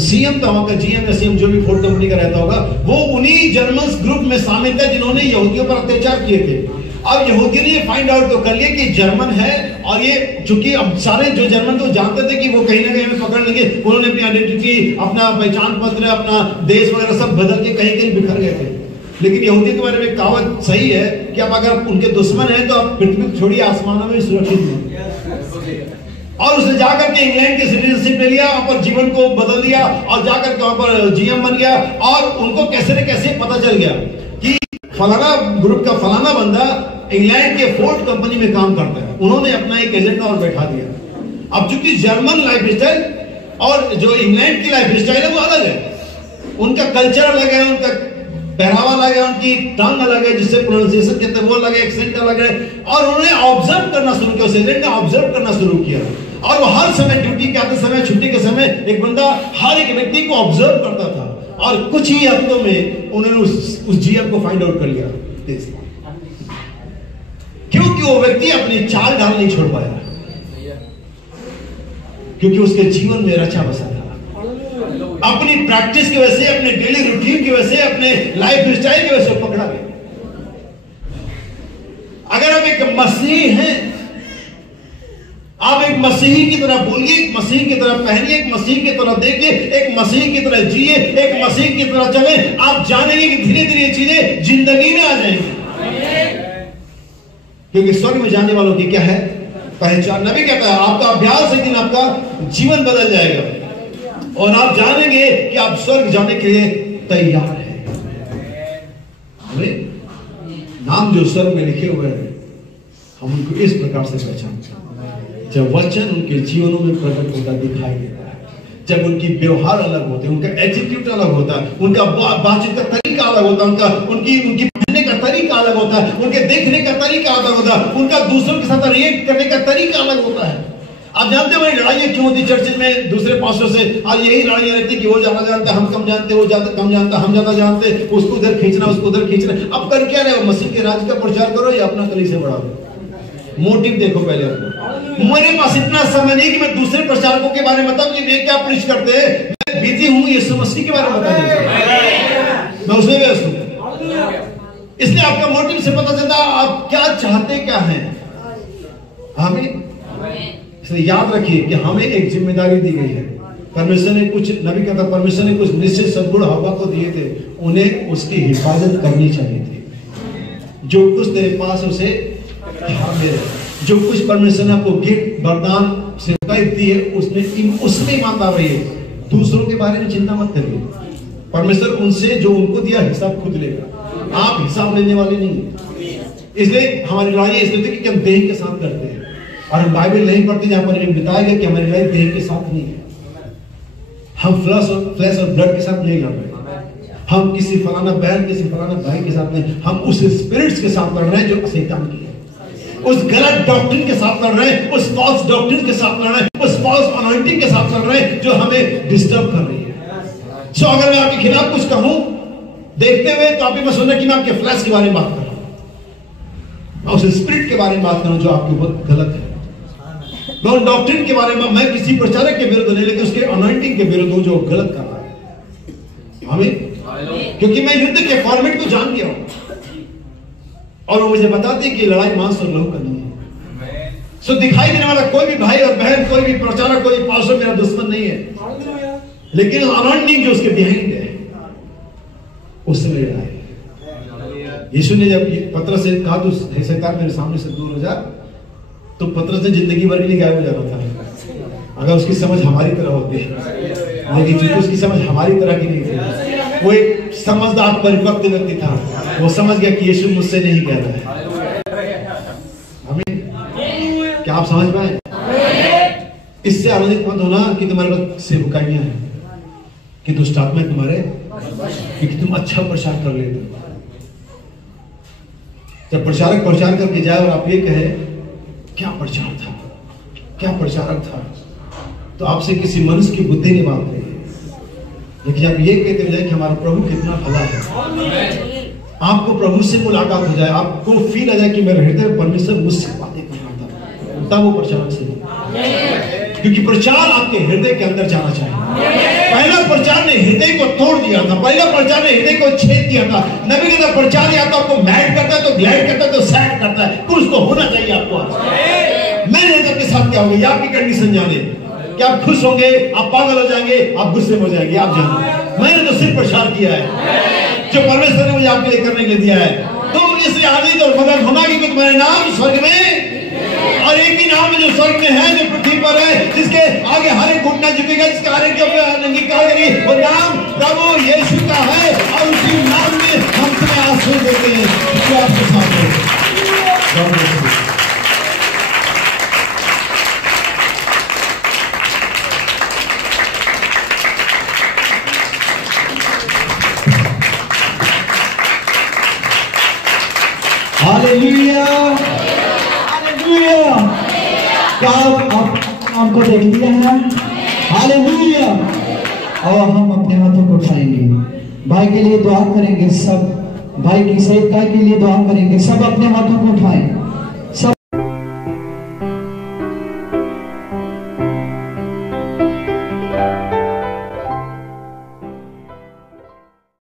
सीएम था, वहां का जीएम या सीएम जो भी फोर्ड कंपनी का रहता होगा, वो उन्हीं जर्मन ग्रुप में शामिल था जिन्होंने यहूदियों पर अत्याचार किए थे। अब यहूदियों ने फाइंड आउट तो कर लिया कि जर्मन है, और ये चूंकि अब सारे जो जर्मन तो जानते थे कि वो कहीं ना कहीं हमें पकड़ लेंगे, उन्होंने अपनी आइडेंटिटी, अपना पहचान पत्र, अपना देश वगैरह सब बदल के कहीं कहीं बिखर गए थे। लेकिन यहूदी के बारे में कहावत सही है कि अब अगर उनके दुश्मन है तो आप पृथ्वी छोड़िए, आसमानों में सुरक्षित हैं। और उसने जाकर के इंग्लैंड की सिटीजनशिप ले लिया, वहां पर जीवन को बदल दिया और जाकर के वहां पर जीएम बन गया। और उनको कैसे न कैसे पता चल गया कि फलाना ग्रुप का फलाना बंदा इंग्लैंड के फोर्ड कंपनी में काम करता है। उन्होंने अपना एक एजेंडा और बैठा दिया। अब चूंकि जर्मन लाइफ स्टाइल और जो इंग्लैंड की लाइफ स्टाइल है वो अलग है, उनका कल्चर अलग है, उनका पहनावा अलग है, उनकी टंग अलग है, जिससे प्रोनाउंसिएशन कहते हैं वो अलग है, एक्सेंट अलग है। और उन्होंने ऑब्जर्व करना शुरू किया, उस एजेंट ने ऑब्जर्व करना शुरू किया। और वो हर समय ड्यूटी के आते समय, छुट्टी के समय एक बंदा हर एक व्यक्ति को ऑब्जर्व करता था। और कुछ ही हफ्तों में उन्होंने उस जीएम को फाइंड आउट कर लिया। क्योंकि वो व्यक्ति अपनी चाल ढाल नहीं छोड़ पाया, क्योंकि उसके जीवन में रचा बसा था। अपनी प्रैक्टिस की वजह से, अपने डेली रूटीन की वजह से, अपने लाइफ स्टाइल की वजह से पकड़ा गया। अगर आप एक मसीही हैं, आप एक मसीही की तरह बोलिए, एक मसीही की तरह पहनिए, एक मसीही की तरह देखिए, एक मसीही की तरह जिए, एक मसीही की तरह चले, आप जानेंगे कि धीरे धीरे चीजें जिंदगी में आ जाएंगी। क्योंकि स्वर्ग में जाने वालों की क्या है पहचान। नबी कहता है आपका अभ्यास एक दिन आपका जीवन बदल जाएगा और आप जानेंगे कि आप स्वर्ग जाने के लिए तैयार हैं। नाम जो स्वर्ग में लिखे हुए हैं, हम उनको इस प्रकार से पहचानते हैं जब वचन उनके जीवनों में प्रकट होता दिखाई देता है, जब उनकी व्यवहार अलग होते हैं, उनका एटीट्यूड अलग होता है, उनका बातचीत का तरीका अलग होता है, उनकी पढ़ने का तरीका अलग होता है, उनके देखने का तरीका अलग होता है, उनका दूसरों के साथ रिएक्ट करने का तरीका अलग होता है। आप जानते हो हमारी लड़ाइयां क्यों होती चर्च में दूसरे पास्टर से? आज यही लड़ाइयां रहती कि वो ज्यादा जानता है, हम कम जानते, वो ज्यादा कम जानता, हम ज्यादा जानते, उसको उधर खींचना, उसको उधर खींचना। अब कर क्या रहे हो? मसीह के राज का प्रचार करो या अपना कलीसिया बढ़ाओ? मोटिव देखो पहले अपना। मेरे पास इतना समय नहीं कि मैं दूसरे प्रचारकों के बारे में बताऊं कि वे क्या प्रीच करते हैं। मैं बिजी हूं यीशु मसीह के बारे में बता देता, मैं उसमें व्यस्त हूं। इसलिए आपका मोटिव से पता चलता है आप क्या चाहते क्या हैं। हमें इसलिए याद रखिए कि हमें एक जिम्मेदारी दी गई है। परमेश्वर ने कुछ, नबी कहता परमेश्वर ने कुछ निश्चित सद्गुण हवा को दिए थे, उन्हें उसकी हिफाजत करनी चाहिए थी। जो कुछ तेरे पास उसे थामे रहे। जो कुछ परमेश्वर ने आपको गिफ्ट वरदान से दी है उसमें ईमानदार रहिए। दूसरों के बारे में चिंता मत करिए। परमेश्वर उनसे जो उनको दिया हिसाब खुद लेगा, आप हिसाब लेने वाले नहीं। इसलिए हमारी लड़ाई इसलिए होती है कि हम देह के साथ करते हैं और हम बाइबल नहीं पढ़ते जहां पर बताया गया कि हमारी लड़ाई देह के साथ नहीं है। हम फ्लैश और ब्लड के साथ नहीं लड़ रहे। हम किसी फलाना बहन, किसी फलाना भाई के साथ नहीं, हम उस स्पिरिट्स के साथ लड़ रहे हैं जो शैतान की है, उस गलत डॉक्ट्रिन के साथ लड़ रहे हैं, उस फॉल्स डॉक्ट्रिन के साथ लड़ रहे हैं, उस फॉल्स अनॉइंटिंग के साथ लड़ रहे हैं जो हमें डिस्टर्ब कर रही है। सो अगर मैं आपके खिलाफ कुछ कहूं देखते हुए, तो आप ये मत सोचना कि मैं आपके फ्लैश के बारे में बात कर रहा हूं। मैं उस स्पिरिट के बारे में बात कर रहा हूं जो आपके ऊपर गलत है। मैं डॉक्ट्रिन के बारे में, मैं किसी प्रचारक के विरुद्ध नहीं, लेकिन उसके अनॉइंटिंग के विरुद्ध हूं जो गलत कर रहा है। हमें, क्योंकि मैं युद्ध के फॉर्मेट को जान गया हूं और वो मुझे बताते कि लड़ाई मांस और लहू का नहीं है। सो दिखाई देने वाला कोई भी भाई और बहन, कोई भी प्रचारक, कोई पास्टर मेरा दुश्मन नहीं है, लेकिन अनॉइंटिंग जो उसके बिहाइंड है उससे लड़ाई। यीशु ने जब पतरस से कहा तो शैतान मेरे सामने से दूर हो जा, तो पतरस ने जिंदगी भर के लिए गायब हो जाना था अगर उसकी समझ हमारी तरह होती। लेकिन क्योंकि उसकी समझ हमारी तरह की नहीं थी, वो एक समझदार परिपक्व व्यक्ति था, वो समझ गया कि यीशु मुझसे नहीं कह रहा है। हमें क्या आप समझ पाए? इससे आनंदित मत होना कि तुम्हारे पास सेवकाइयां हैं, कि दुष्ट आत्माएं तुम्हारे, कि तुम अच्छा प्रचार कर लेते हो। जब प्रचारक प्रचार करके जाए और आप ये कहे क्या प्रचार था, क्या प्रचारक था, तो आपसे किसी मनुष्य की बुद्धि नहीं बात रही है। लेकिन आप ये कहते हो जाए कि हमारा प्रभु कितना भला है, आपको प्रभु से मुलाकात हो जाए, आपको फील आ जाए कि मेरे हृदय में परमेश्वर मुझसे बातें कर रहा था, तब वो प्रचारक से। क्योंकि प्रचार आपके हृदय के अंदर जाना चाहिए। पहला प्रचार ने हृदय को तोड़ दिया था, पहला प्रचार ने हृदय को छेद दिया था। नबी कहता प्रचार या तो आपको मैड करता है, तो ग्लैड करता है, तो सैड करता है। कुछ तो होना चाहिए आपको। मैंने आपके साथ क्या होगा, आपकी कंडीशन जाने, कि आप खुश होंगे, आप पागल हो जाएंगे, आप गुस्से हो जाएंगे, आप जाने। मैंने तो सिर्फ प्रचार किया है जो परमेश्वर ने मुझे आपके लिए करने के लिए दिया है। तुम इसलिए आनंदित और मगन होना कि तुम्हारे नाम स्वर्ग में, और एक ही नाम है जो स्वर्ग में है, जो पृथ्वी पर है, जिसके आगे हर एक घुटना झुकेगा, जिसके हर एक निकाल करेगी, वो नाम प्रभु यीशु का है और उसी नाम में हम तुम्हें आशीष देते हैं। क्या आपके साथ है? Hallelujah, hallelujah. क्या आप नाम को देख लिया है? हालेलुया। और हम अपने हाथों को उठाएंगे, भाई के लिए दुआ करेंगे, सब भाई की सेवकाई के लिए दुआ करेंगे, सब अपने हाथों को उठाएं।